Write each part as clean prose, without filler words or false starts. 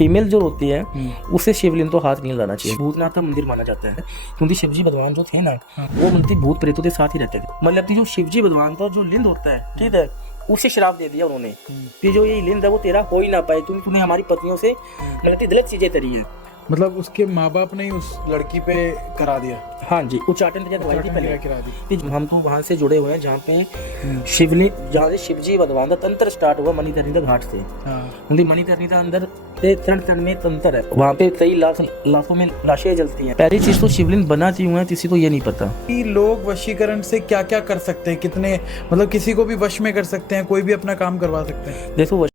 Female जो होती है उसे शिवलिंग तो हाथ नहीं लगाना चाहिए। भूतनाथ का मंदिर माना जाता है क्योंकि शिवजी भगवान जो थे ना वो मतलब भूत प्रेतों के साथ ही रहते थे। मतलब कि जो शिवजी भगवान का जो लिंग होता है, ठीक है, उसे श्राप दे दिया उन्होंने कि जो ये लिंग है वो तेरा हो ही ना पाए, तूने हमारी पत्नियों से मतलब कि गलत चीजें करी है। मतलब उसके माँ बाप ने ही उस लड़की पे करा दिया। हाँ जी, उच्चाटन क्रिया करवाई थी पहले। करा दी। हम तो वहाँ से जुड़े हुए हैं जहाँ पे शिवलिंग, जहाँ से शिवजी भगवान का तंत्र स्टार्ट हुआ मणिकर्णिका घाट से। क्योंकि मणिकर्णिका अंदर तन में तंत्र है, वहाँ पे कई लाखों में लाशें जलती हैं। पहली चीज तो शिवलिंग बना क्यों है किसी को ये नहीं पता कि लोग वशीकरण से क्या क्या कर सकते हैं, कितने मतलब किसी को भी वश में कर सकते हैं, कोई भी अपना काम करवा सकते हैं। देखो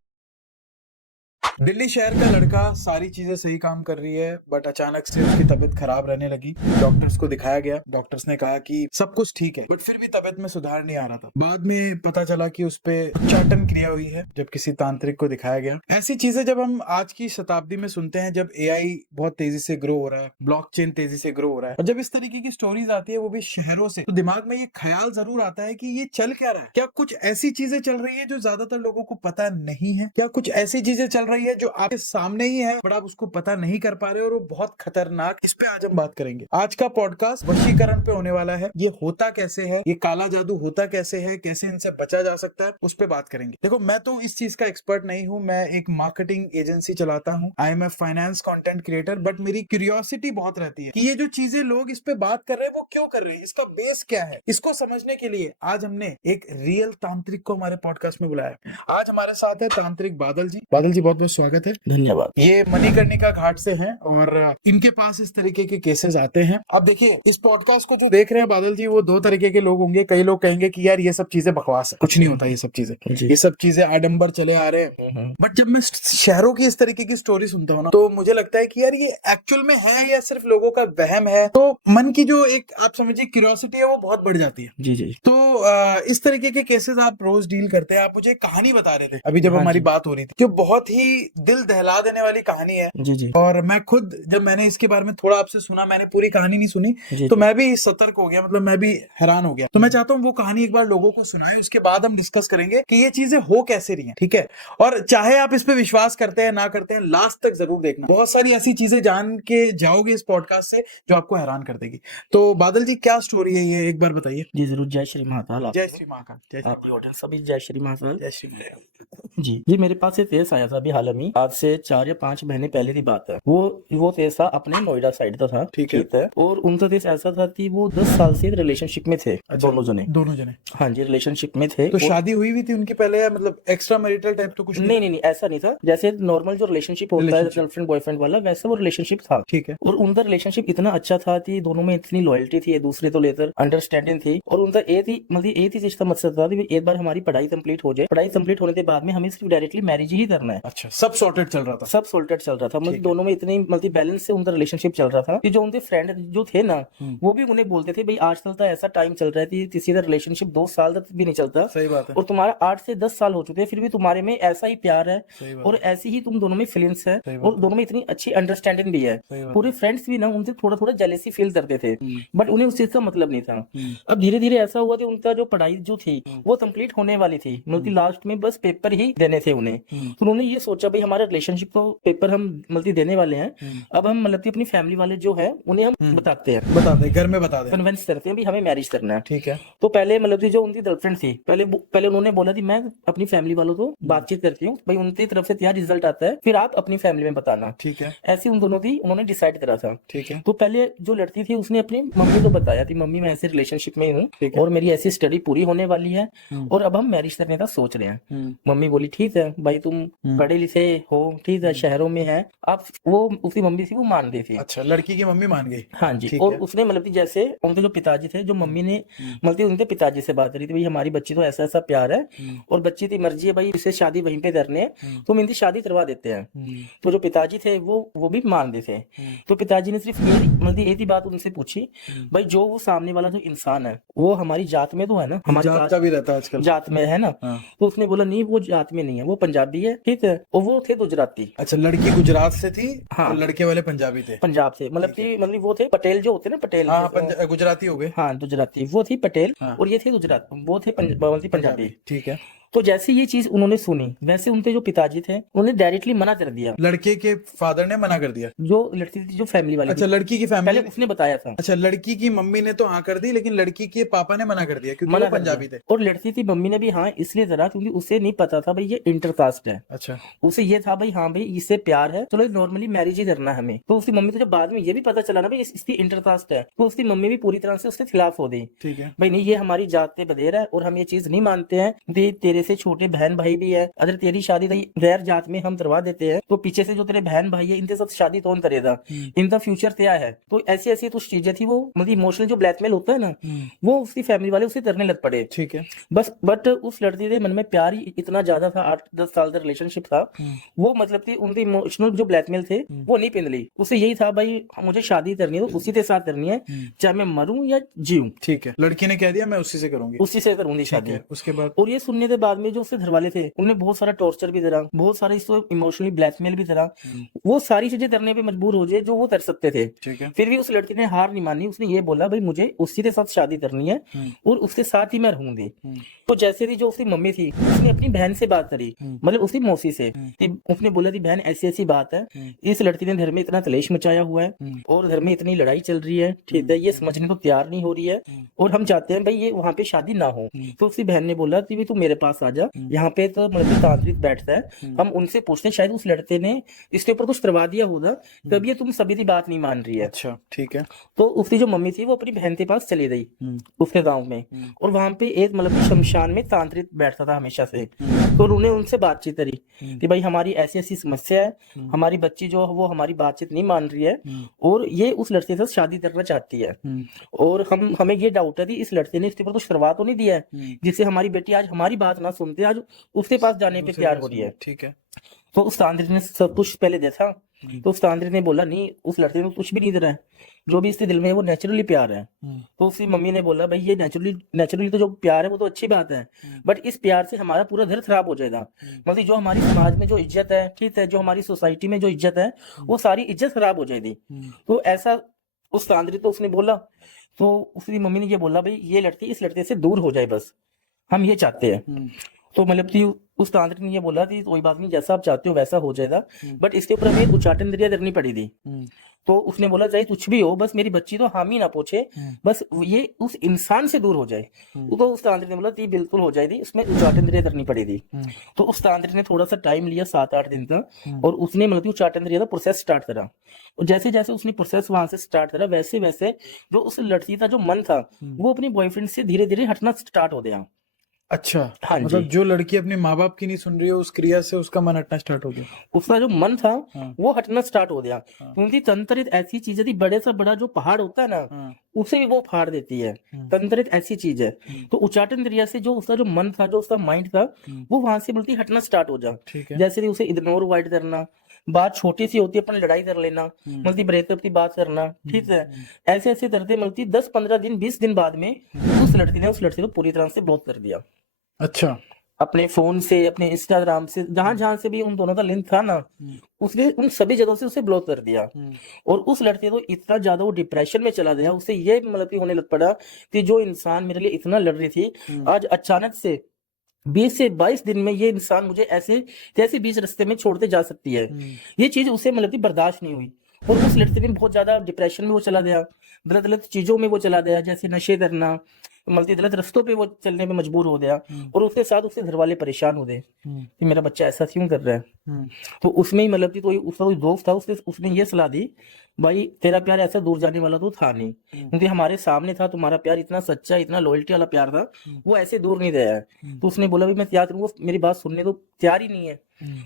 दिल्ली शहर का लड़का सारी चीजें सही काम कर रही है, बट अचानक से उसकी तबीयत खराब रहने लगी। डॉक्टर्स को दिखाया गया, डॉक्टर्स ने कहा कि सब कुछ ठीक है, बट फिर भी तबीयत में सुधार नहीं आ रहा था। बाद में पता चला कि उस पे उच्चाटन क्रिया हुई है जब किसी तांत्रिक को दिखाया गया। ऐसी चीजें जब हम आज की शताब्दी में सुनते हैं, जब एआई बहुत तेजी से ग्रो हो रहा है, ब्लॉकचेन तेजी से ग्रो हो रहा है, और जब इस तरीके की स्टोरीज आती है वो भी शहरों से, तो दिमाग में ये ख्याल जरूर आता है कि ये चल क्या रहा है। क्या कुछ ऐसी चीजें चल रही है जो ज्यादातर लोगों को पता नहीं है? क्या कुछ ऐसी चीजें चल रही है जो आपके सामने ही है बट आप उसको पता नहीं कर पा रहे हो और वो बहुत खतरनाक? इस पे आज हम बात करेंगे। आज का पॉडकास्ट वशीकरण पे होने वाला है। ये होता कैसे है, ये काला जादू होता कैसे है, कैसे इनसे बचा जा सकता है, उस पे बात करेंगे। देखो, मैं तो इस चीज का एक्सपर्ट नहीं हूँ, मैं एक मार्केटिंग एजेंसी चलाता हूँ। I am a finance content creator, but मेरी क्यूरियोसिटी बहुत रहती है कि ये जो चीजें लोग इस पे बात कर रहे हैं वो क्यों कर रहे हैं, इसका बेस क्या है। इसको समझने के लिए आज हमने एक रियल तांत्रिक को हमारे पॉडकास्ट में बुलाया। आज हमारे साथ है तांत्रिक बादल जी। बादल जी, बहुत बहुत स्वागत है। धन्यवाद। ये मणिकर्णिका घाट से हैं और इनके पास इस तरीके के केसेस आते हैं। अब देखिए, इस पॉडकास्ट को जो देख रहे हैं बादल जी, वो दो तरीके के लोग होंगे। कई लोग कहेंगे कि यार ये सब चीजें बकवास है, कुछ नहीं होता ये सब चीजें, ये सब चीजें आडंबर चले आ रहे हैं। बट जब मैं शहरों की इस तरीके की स्टोरी सुनता हूँ ना, तो मुझे लगता है कि यार ये एक्चुअल में है या सिर्फ लोगों का वहम है। तो मन की जो एक आप समझिए क्यूरियोसिटी है वो बहुत बढ़ जाती है। जी जी। तो इस तरीके के केसेस आप रोज डील करते हैं। आप मुझे एक कहानी बता रहे थे अभी जब हमारी बात हो रही थी, जो बहुत ही दिल दहला देने वाली कहानी है। जी जी। और मैं खुद जब मैंने इसके बारे में थोड़ा आपसे सुना, मैंने पूरी कहानी नहीं सुनी, तो मैं भी सतर्क हो गया, मतलब मैं भी हैरान हो गया। तो मैं चाहता हूँ वो कहानी एक बार लोगों को सुनाएं, उसके बाद हम डिस्कस करेंगे कि ये चीजें हो कैसे रही हैं, ठीक है। और चाहे आप इस पे विश्वास करते हैं ना करते हैं, लास्ट तक जरूर देखना। बहुत सारी ऐसी चीजें जान के जाओगे इस पॉडकास्ट से जो आपको हैरान कर देगी। तो बादल जी, क्या स्टोरी है ये, एक बार बताइए। जी जरूर। जय श्री महाकाल। जय श्री महाकाल। जय श्री आपकी ऑडियंस सभी जय श्री महाकाल। जय श्री महाकाल। जी जी, मेरे पास एक केस आया था अभी हाल में, आज से 4 या 5 महीने पहले की बात है। वो केस था अपने नोएडा साइड का था, ठीक है। और उनका केस ऐसा था कि वो 10 साल से रिलेशनशिप में थे। दोनों जने हाँ जी, रिलेशनशिप में थे। तो शादी हुई हुई थी उनकी पहले, या मतलब एक्स्ट्रा मैरिटल टाइप तो कुछ नहीं, ऐसा नहीं था। जैसे नॉर्मल जो रिलेशनशिप होता है गर्लफ्रेंड बॉयफ्रेंड वाला, वैसे वो रिलेशनशिप था, ठीक है। और उनका रिलेशनशिप इतना अच्छा था कि दोनों में इतनी लॉयल्टी थी, एक दूसरे को लेकर अंडरस्टैंडिंग थी। और उनका एक ही चीज का मकसद था कि एक बार हमारी पढ़ाई कंप्लीट हो जाए, पढ़ाई कंप्लीट होने के बाद में हमें सिर्फ डायरेक्टली मैरिज ही करना है। अच्छा, सब सॉर्टेड चल रहा था। सब सॉर्टेड चल रहा था, मतलब दोनों में इतनी मल्टी बैलेंस से उनका रिलेशनशिप चल रहा था कि जो उनके फ्रेंड जो थे ना, वो भी उन्हें बोलते थे भाई आजकल तो ऐसा टाइम चल रहा है कि किसी का रिलेशनशिप 2 साल तक भी नहीं चलता। सही बात है। और तुम्हारा 8 से 10 साल हो चुके हैं, फिर भी तुम्हारे में ऐसा ही प्यार है और ऐसी ही तुम दोनों में फीलिंग्स है और दोनों में इतनी अच्छी अंडरस्टैंडिंग भी है। पूरे फ्रेंड्स भी ना उनसे थोड़ा थोड़ा जेलेसी फील करते थे, बट उन्हें उस चीज का मतलब नहीं था। अब धीरे धीरे ऐसा हुआ कि उनका जो पढ़ाई जो थी वो कंप्लीट होने वाली थी, मतलब लास्ट में बस पेपर ही देने थे उन्हें। तो उन्होंने ये सोचा भाई हमारा रिलेशनशिप को पेपर हम मतलब देने वाले हैं, अब हम मतलब अपनी फैमिली वाले जो है उन्हें हम बताते हैं, घर में बता दें, कन्विंस करते हैं भाई हमें मैरिज करना है, ठीक है। तो पहले मतलब जो उनकी गर्लफ्रेंड थी, पहले उन्होंने बोला कि मैं अपनी फैमिली वालों को बातचीत करती हूँ, भाई उनकी तरफ से क्या रिजल्ट आता है फिर आप अपनी फैमिली में बताना, ठीक है। ऐसी उन दोनों की उन्होंने डिसाइड करा था, ठीक है। तो पहले जो लड़की थी उसने अपनी मम्मी को बताया कि मम्मी मैं ऐसे रिलेशनशिप में हूँ और मेरी ऐसी स्टडी पूरी होने वाली है और अब हम मैरिज करने का सोच रहे हैं। मम्मी बोली ठीक है भाई, तुम पढ़े लिखे हो, ठीक है, शहरों में है आप, वो उसकी मम्मी थी वो मान गई थी। अच्छा, लड़की की मम्मी मान गई। हाँ जी। और उसने मतलब जैसे उनके जो पिताजी थे, जो मम्मी ने मतलब उनके पिताजी से बात करी थी भाई हमारी बच्ची तो ऐसा ऐसा प्यार है और बच्ची की मर्जी है भाई इसे शादी वहीं पे करने है, तो हम इनकी शादी करवा देते हैं। तो जो पिताजी थे वो भी मान गए थे। तो पिताजी ने सिर्फ ये मतलब एक ही बात उनसे पूछी, भाई जो वो सामने वाला जो इंसान है वो हमारी जात में तो है ना, हमारी जात का भी रहता है आजकल, जात में है ना। तो उसने बोला नहीं वो जात में नहीं है, वो पंजाबी है, ठीक है, और वो थे गुजराती। अच्छा, लड़की गुजरात से थी और लड़के वाले पंजाबी थे। पंजाब से मतलब वो थे पटेल जो होते ना, पटेल। हाँ, गुजराती हो गए। हाँ गुजराती, वो थी पटेल और ये थे गुजरात, वो थे पंजाबी, ठीक है। तो जैसे ये चीज उन्होंने सुनी, वैसे उनके जो पिताजी थे उन्होंने डायरेक्टली मना कर दिया। लड़के के फादर ने मना कर दिया? जो लड़की थी, जो फैमिली वाली अच्छा, थी, लड़की की पहले फैमिली। उसने बताया था। अच्छा, लड़की की मम्मी ने तो हाँ कर दी, लेकिन लड़की के पापा ने मना कर दिया क्योंकि मना वो कर पंजाबी दिया। थे। और लड़की की मम्मी ने भी हाँ इसलिए करा क्योंकि उसे नहीं पता था भाई ये इंटरकास्ट है। अच्छा। उसे ये था भाई हाँ भाई इससे प्यार है, चलो नॉर्मली मैरिज ही करना है हमें। तो उसकी मम्मी को जब बाद में ये भी पता चला ना भाई इसकी इंटरकास्ट है, तो उसकी मम्मी भी पूरी तरह से उसके खिलाफ हो गई। ठीक है। भाई नहीं, ये हमारी जात पे बधेर है और हम ये चीज नहीं मानते हैं। तेरे से छोटे बहन भाई भी है, अगर तेरी शादी गैर जात में हम करवा देते हैं तो पीछे से जो तेरे बहन भाई है इनके साथ शादी कौन करेगा, इनका फ्यूचर क्या है। तो ऐसी ऐसी कुछ चीजें थी, वो मतलब इमोशनल जो ब्लैकमेल होता है ना, वो उसकी फैमिली वाले उसे करने लग पड़े। ठीक है। बस बट उस लड़की के मन में प्यार ही इतना ज्यादा था, 8-10 साल का रिलेशनशिप था, वो मतलब कि उनके इमोशनल जो ब्लैकमेल थे वो नहीं पिघली। उसे यही था भाई मुझे शादी करनी है तो उसी के साथ करनी है, चाहे मैं मरूं या जीऊं। ठीक है, लड़की ने कह दिया मैं उसी से करूंगी। उसी से करूंगी ठीक शादी। है, उसके बाद? और ये सुनने के बाद में जो उसके घर वाले थे उन्होंने बहुत सारा टॉर्चर भी करा, बहुत सारा इसको इमोशनली ब्लैकमेल भी करा, वो सारी चीजें करने पे मजबूर हो जाए जो वो कर सकते थे। ठीक है। फिर भी उस लड़की ने हार नहीं मानी, उसने ये बोला भाई मुझे उसी के साथ शादी करनी है और उसके साथ ही मैं रहूंगी। तो जैसे ही जो उसकी मम्मी थी उसने अपनी बहन से बात करी, मतलब उसकी मौसी से, कि उसने बोला कि बहन ऐसी ऐसी बात है, इस लड़की ने घर में इतना कलेश मचाया हुआ है और घर में इतनी लड़ाई चल रही है, ठीक है, ये समझने को तैयार नहीं हो रही है और हम चाहते हैं भाई ये वहाँ पे शादी ना हो। तो उसकी बहन ने बोला कि भाई तू मेरे पास आ जा, यहाँ पे तो मतलब तांत्रिक बैठता है, हम उनसे पूछते हैं शायद उस लड़के ने इसके ऊपर कुछ करवा दिया होगा, तब ये तुम सभी की बात नहीं मान रही है। अच्छा, ठीक है। तो उसकी जो मम्मी थी वो अपनी बहन के पास चली गई उसके गांव में, और वहां पे एक मतलब शमशान में तांत्रिक बैठता था हमेशा से। तो उन्होंने उनसे बातचीत करी कि भाई हमारी ऐसी ऐसी समस्या है, हमारी बच्ची जो है वो हमारी बातचीत नहीं मान रही है और ये उस लड़के से शादी करना चाहती है, और हमें ये डाउट है कि इस लड़के ने इसके ऊपर कुछ करवा तो नहीं दिया है जिससे हमारी बेटी आज हमारी बात ना सुनते आज उसके पास जाने पे तैयार हो रही है। ठीक है। तो उस तांत्रिक ने सब कुछ पहले देखा, तो उस तांत्रिक ने बोला नहीं उस लड़के ने कुछ भी नहीं करा है, जो भी इसके दिल में है वो नेचुरली प्यार है। तो उसकी मम्मी ने बोला भाई ये नेचुरली तो जो प्यार है वो तो अच्छी बात है, बट इस प्यार से हमारा पूरा घर खराब हो जाएगा, मतलब जो हमारी समाज में जो इज्जत है, ठीक है, जो हमारी सोसाइटी में जो इज्जत है वो सारी इज्जत खराब हो जाएगी। तो ऐसा उस तांत्रिक तो उसने बोला, तो उसकी मम्मी ने ये बोला भाई ये लड़की इस लड़के से दूर हो जाए, बस हम ये चाहते हैं। तो मतलब कि उस तांत्रिक ने ये बोला कि कोई बात नहीं, जैसा आप चाहते हो वैसा हो जाएगा, बट इसके ऊपर हमें उच्चाटन क्रिया करनी पड़ेगी। तो उसने बोला चाहे कुछ भी हो, बस मेरी बच्ची तो हामी ना पूछे, बस ये उस इंसान से दूर हो जाए। तो उस तांत्रिक ने बोला कि बिल्कुल हो जाएगी, उसमें उच्चाटन क्रिया करनी पड़ेगी। तो उस तांत्रिक ने थोड़ा सा टाइम लिया 7-8 दिन का, और उसने मतलब उच्चाटन क्रिया का प्रोसेस स्टार्ट करा, और जैसे जैसे उसने प्रोसेस वहां से स्टार्ट करा वैसे वैसे जो उस लड़की का जो मन था वो अपने बॉयफ्रेंड से धीरे धीरे हटना स्टार्ट हो गया। अच्छा, हाँ जी। मतलब जो लड़की अपने माँ बाप की नहीं सुन रही है उस क्रिया से उसका मन हटना स्टार्ट हो गया। उसका जो मन था हाँ। वो हटना स्टार्ट हो गया, क्योंकि तंत्र एक ऐसी चीज है, बड़े से बड़ा जो पहाड़ होता है ना उसे भी वो फाड़ देती है। तंत्र एक ऐसी चीज है। तो उच्चाटन क्रिया से जो उसका जो मन था, जो उसका माइंड था, वो वहां से बोलती हटना स्टार्ट हो जा। ठीक है। जैसे उसे इग्नोर अवॉइड करना, बात छोटी सी होती है अपन लड़ाई कर लेना, मल्टी ब्रेकअप की बात करना, ठीक है, ऐसे ऐसे करते मल्टी 10-15 दिन 20 दिन बाद में उस लड़की को पूरी तरह से ब्लॉक कर दिया। अच्छा, अपने फोन से, अपने इंस्टाग्राम से, जहां जहां से भी उन दोनों का लिंक था ना, उसने उन सभी जगहों से उसे ब्लॉक कर दिया। और उस लड़के को इतना ज्यादा वो डिप्रेशन में चला गया, उसे ये मतलब कि होने लग पड़ा कि जो इंसान मेरे लिए इतना लड़ रही थी, आज अचानक से 20 से 22 दिन में ये इंसान मुझे ऐसे बीच रास्ते में छोड़ते जा सकती है। ये चीज उसे मतलब कि बर्दाश्त नहीं हुई, और उस लड़के ने बहुत ज्यादा डिप्रेशन में वो चला गया, गलत गलत चीजों में वो चला गया, जैसे नशे करना, मल्टी गलत रस्तों पे वो चलने में मजबूर हो गया, और उसके साथ उसके घर वाले परेशान हो गए कि मेरा बच्चा ऐसा क्यों कर रहा है। तो उसमें ही मतलब कि उसका कोई दोस्त था, उसने ये सलाह दी भाई तेरा प्यार ऐसा दूर जाने वाला तो था नहीं, क्योंकि हमारे सामने था, तुम्हारा प्यार इतना सच्चा, इतना लॉयल्टी वाला प्यार था, वो ऐसे दूर नहीं गया है। तो उसने बोला भाई मैं तैयार हूँ, मेरी बात सुनने तो तैयार ही नहीं है।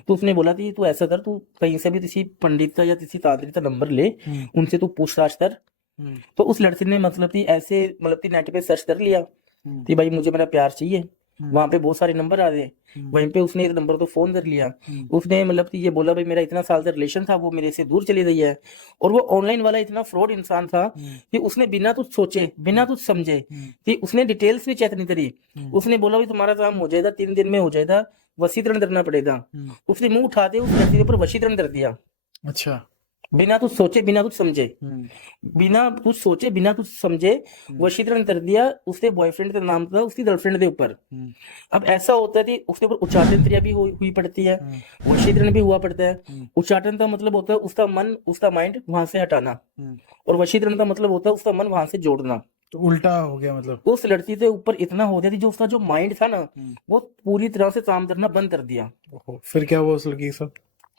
तो उसने बोला कि तू ऐसा कर, तू कहीं से भी किसी पंडित का या किसी तांत्रिक का नंबर ले, उनसे तू पूछताछ कर। तो उस लड़की ने मतलब कि ऐसे मतलब कि नेट पे सर्च कर लिया कि भाई मुझे मेरा प्यार चाहिए, वहां पे बहुत सारे नंबर आ गए, वहीं पे उसने एक नंबर तो फोन कर लिया। उसने मतलब कि ये बोला भाई मेरा इतना साल का रिलेशन था, वो मेरे से दूर चली गई है, और वो ऑनलाइन वाला इतना फ्रॉड इंसान था कि उसने बिना कुछ सोचे, बिना कुछ समझे, कि उसने डिटेल्स भी चेक नहीं करी, उसने बोला भाई तुम्हारा काम हो जाएगा, 3 दिन में हो जाएगा, वशीकरण करना पड़ेगा। उसने मुंह उठाते उस लड़की के ऊपर वशीकरण कर दिया। अच्छा, बिना कुछ सोचे बिना कुछ समझे, बिना कुछ सोचे बिना कुछ समझे वशीकरण कर दिया उसके बॉयफ्रेंड का नाम था उसकी गर्लफ्रेंड के ऊपर। अब ऐसा होता है कि उसके ऊपर उच्चाटन क्रिया भी हुई पड़ती है, वशीकरण भी हुआ पड़ता है। उच्चाटन का मतलब होता है उसका मन उसका माइंड वहां से हटाना, और वशीकरण का मतलब होता है उसका मन वहां से जोड़ना। तो उल्टा हो गया मतलब। उस लड़की के ऊपर इतना हो गया कि जो उसका जो माइंड था ना वो पूरी तरह से काम करना बंद कर दिया। ओहो, फिर क्या हुआ उस लड़की के साथ?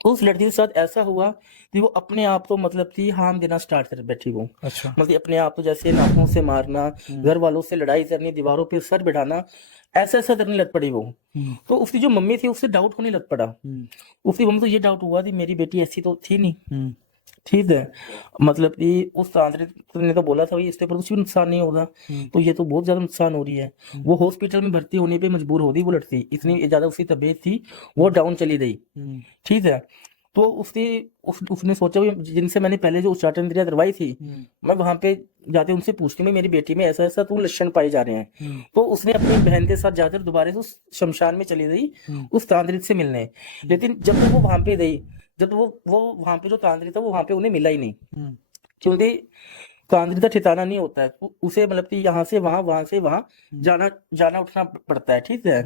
उस लड़की के साथ ऐसा हुआ कि वो अपने आप को मतलब कि हार्म देना स्टार्ट कर बैठी वो। अच्छा। मतलब अपने आप को जैसे नाखूनों से मारना, घर वालों से लड़ाई करनी, दीवारों पे सर बिठाना, ऐसा ऐसा करने लग पड़ी वो। तो उसकी जो मम्मी थी उससे डाउट होने लग पड़ा। उसकी मम्मी को ये डाउट हुआ कि मेरी बेटी ऐसी तो थी नहीं, ठीक है, मतलब कि उस तांत्रिक ने तो बोला था भाई इसके ऊपर कुछ भी नुकसान नहीं होगा, तो ये तो बहुत ज्यादा नुकसान हो रही है। वो हॉस्पिटल में भर्ती होने पे मजबूर हो गई वो लड़की, इतनी ज्यादा उसकी तबीयत थी वो डाउन चली गई, ठीक है। तो उसने सोचा भाई जिनसे मैंने पहले जो उच्चाटन क्रिया करवाई थी मैं वहां पे जाते उनसे पूछती हूँ मेरी बेटी में ऐसा ऐसा तो लक्षण पाए जा रहे हैं। तो उसने अपनी बहन के साथ जाकर दोबारा से उस शमशान में चली गई उस तांत्रिक से मिलने। लेकिन जब वो वहां पे गई, जब वो वहां पे जो तांत्रिक था वो वहां पे उन्हें मिला ही नहीं, क्योंकि तांत्रिक का ठिकाना नहीं होता है, उसे मतलब कि यहाँ से वहां से वहां जाना जाना उठना पड़ता है, ठीक है।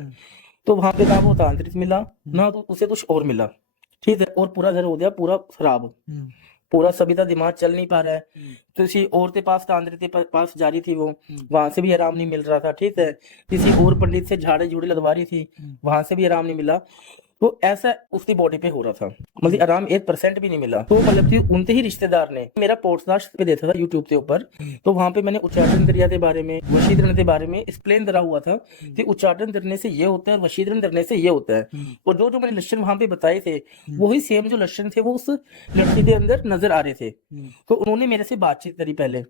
तो वहां पे ना वो तांत्रिक मिला ना तो उसे कुछ और मिला, ठीक है, और पूरा घर हो गया पूरा खराब, पूरा सभी का दिमाग चल नहीं पा रहा है। तो किसी और के पास तांत्रिक के पास जा रही थी वो, वहां से भी आराम नहीं मिल रहा था, ठीक है। किसी और पंडित से झाड़े झूड़े लगवा रही थी, वहां से भी आराम नहीं मिला। तो ऐसा उसकी बॉडी पे हो रहा था, मतलब आराम 1% भी नहीं मिला। तो मतलब कि उनके ही रिश्तेदार ने मेरा पॉडकास्ट पे देखा था यूट्यूब के ऊपर, तो वहां पे मैंने उच्चाटन क्रिया के बारे में वशीकरण के बारे में एक्सप्लेन करा हुआ था कि उच्चाटन करने से ये होता है, वशीकरण करने से ये होता है। और जो जो मैंने लक्षण वहां पे बताए थे वही सेम जो लक्षण थे वो उस लड़की के अंदर नजर आ रहे थे। तो उन्होंने मेरे से बातचीत करी पहले,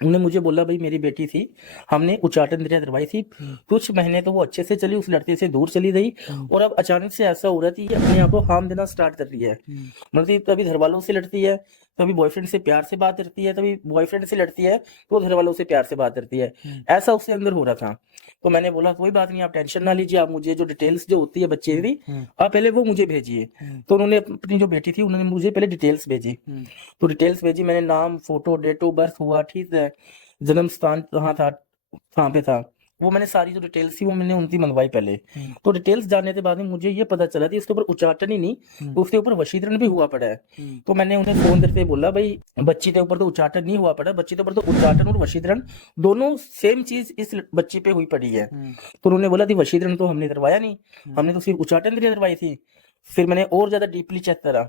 उन्होंने मुझे बोला भाई मेरी बेटी थी, हमने उच्चाटन क्रिया करवाई थी, कुछ महीने तो वो अच्छे से चली, उस लड़के से दूर चली गई, और अब अचानक से ऐसा हो रहा है कि ये अपने आप को हार्म देना स्टार्ट कर रही है। मतलब कभी घर वालों से लड़ती है, कभी बॉयफ्रेंड से प्यार से बात करती है, कभी बॉयफ्रेंड से लड़ती है तो घर वालों से प्यार से बात करती है, ऐसा उसके अंदर हो रहा था। तो मैंने बोला कोई बात नहीं, आप टेंशन ना लीजिए, आप मुझे जो डिटेल्स जो होती है बच्चे की आप पहले वो मुझे भेजिए। तो उन्होंने अपनी जो बेटी थी उन्होंने मुझे पहले डिटेल्स भेजी, तो डिटेल्स भेजी मैंने, नाम, फोटो, डेट ऑफ बर्थ हुआ, ठीक है, जन्म स्थान कहाँ था, कहाँ पे था, वो मैंने सारी जो डिटेल्स थी वो मैंने उनकी मंगवाई पहले। तो डिटेल्स जानने के बाद में मुझे ये पता चला कि इसके ऊपर उच्चाटन ही नहीं उसके ऊपर वशीकरण भी हुआ पड़ा है। तो मैंने उन्हें फोन करके बोला भाई बच्ची के ऊपर तो उच्चाटन नहीं हुआ पड़ा, बच्ची के ऊपर तो उच्चाटन और वशीकरण दोनों सेम चीज इस बच्ची पे हुई पड़ी है। तो उन्होंने बोला कि वशीकरण तो हमने करवाया नहीं, हमने तो सिर्फ उच्चाटन क्रिया करवाई थी। फिर मैंने और ज्यादा डीपली चेक करा,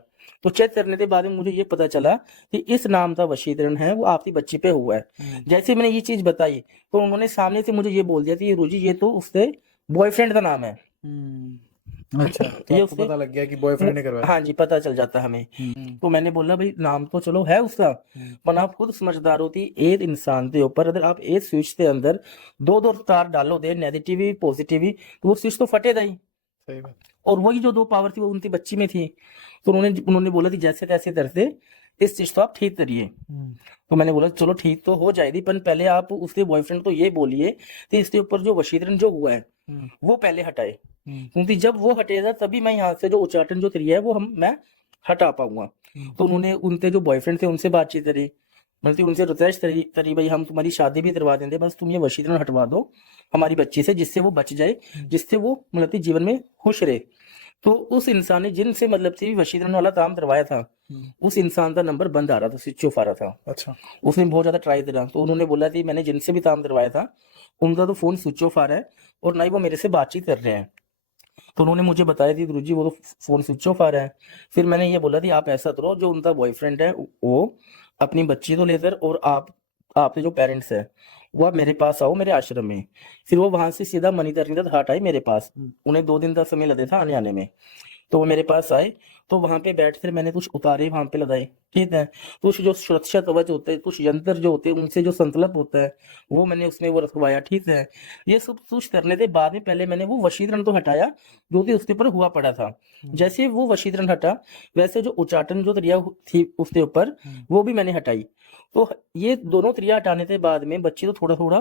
तो चेक करने के बाद में मुझे ये पता चला कि इस नाम का वशीकरण है वो आपकी बच्ची पे हुआ है। जैसे मैंने ये चीज बताई तो उन्होंने सामने से मुझे ये बोल दिया कि रोजी ये तो उसके बॉयफ्रेंड का नाम है। अच्छा, तो ये आपको उसके पता लग गया कि बॉयफ्रेंड ने करवाया। हाँ जी, पता चल जाता है हमें। तो मैंने बोला भाई नाम तो चलो है उसका, पर आप खुद समझदार होती, एक इंसान के ऊपर अगर आप एक स्विच के अंदर दो दो तार डालो दे, नेगेटिव पॉजिटिव, तो वो स्विच तो फटेगा ही। सही बात। और वही जो दो पावर थी वो उनकी बच्ची में थी। तो उन्होंने बोला कि जैसे तैसे करते इस चीज को आप ठीक करिए। तो मैंने बोला चलो ठीक तो हो जाएगी, पर पहले आप उसके बॉयफ्रेंड को ये बोलिए कि इसके ऊपर जो वशीकरण जो हुआ है वो पहले हटाए, क्योंकि जब वो हटेगा तभी मैं यहाँ से जो उच्चाटन जो क्रिया है वो मैं हटा पाऊंगा। तो उन्होंने उनके जो बॉयफ्रेंड थे उनसे बातचीत करी, मतलब उनसे रिक्वेस्ट करी भाई हम तुम्हारी शादी भी करवा देंगे, बस तुम ये वशीकरण हटवा दो हमारी बच्ची से, जिससे वो बच जाए, जिससे वो मतलब जीवन में खुश रहे। तो उस इंसान ने जिनसे मतलब से वशीकरण वाला काम करवाया था उस इंसान का नंबर बंद आ रहा था, स्विच ऑफ आ रहा था। अच्छा। उसने बहुत ज्यादा ट्राई करा, तो उन्होंने बोला कि मैंने जिनसे भी काम करवाया था उनका तो फोन स्विच ऑफ आ रहा है और ना ही वो मेरे से बातचीत कर रहे हैं। तो उन्होंने मुझे बताया थी गुरुजी वो तो फोन स्विच ऑफ आ रहा है। फिर मैंने ये बोला थी आप ऐसा करो, जो उनका बॉयफ्रेंड है वो अपनी बच्ची को लेकर और आपके जो पेरेंट्स है वो आप मेरे पास आओ, मेरे आश्रम में। फिर वो वहां से सीधा मणिकर्णिका घाट आए मेरे पास, उन्हें 2 दिन का समय लगे था आने में। तो वो मेरे पास आए, तो वहां पे बैठ कर मैंने कुछ उतारे वहां पे लगाए, ठीक है। कुछ जो सुरक्षा कवच होते हैं, कुछ यंत्र जो होते हैं, उनसे जो संकल्प होता है वो मैंने उसमें वो रखवाया, ठीक है। ये सब कुछ करने के बाद में पहले मैंने वो वशीकरण तो हटाया जो कि उसके ऊपर हुआ पड़ा था। जैसे वो वशीकरण हटा वैसे जो उच्चाटन जो क्रिया थी उसके ऊपर वो भी मैंने हटाई। तो ये दोनों क्रिया हटाने के बाद में बच्ची तो थोड़ा थोड़ा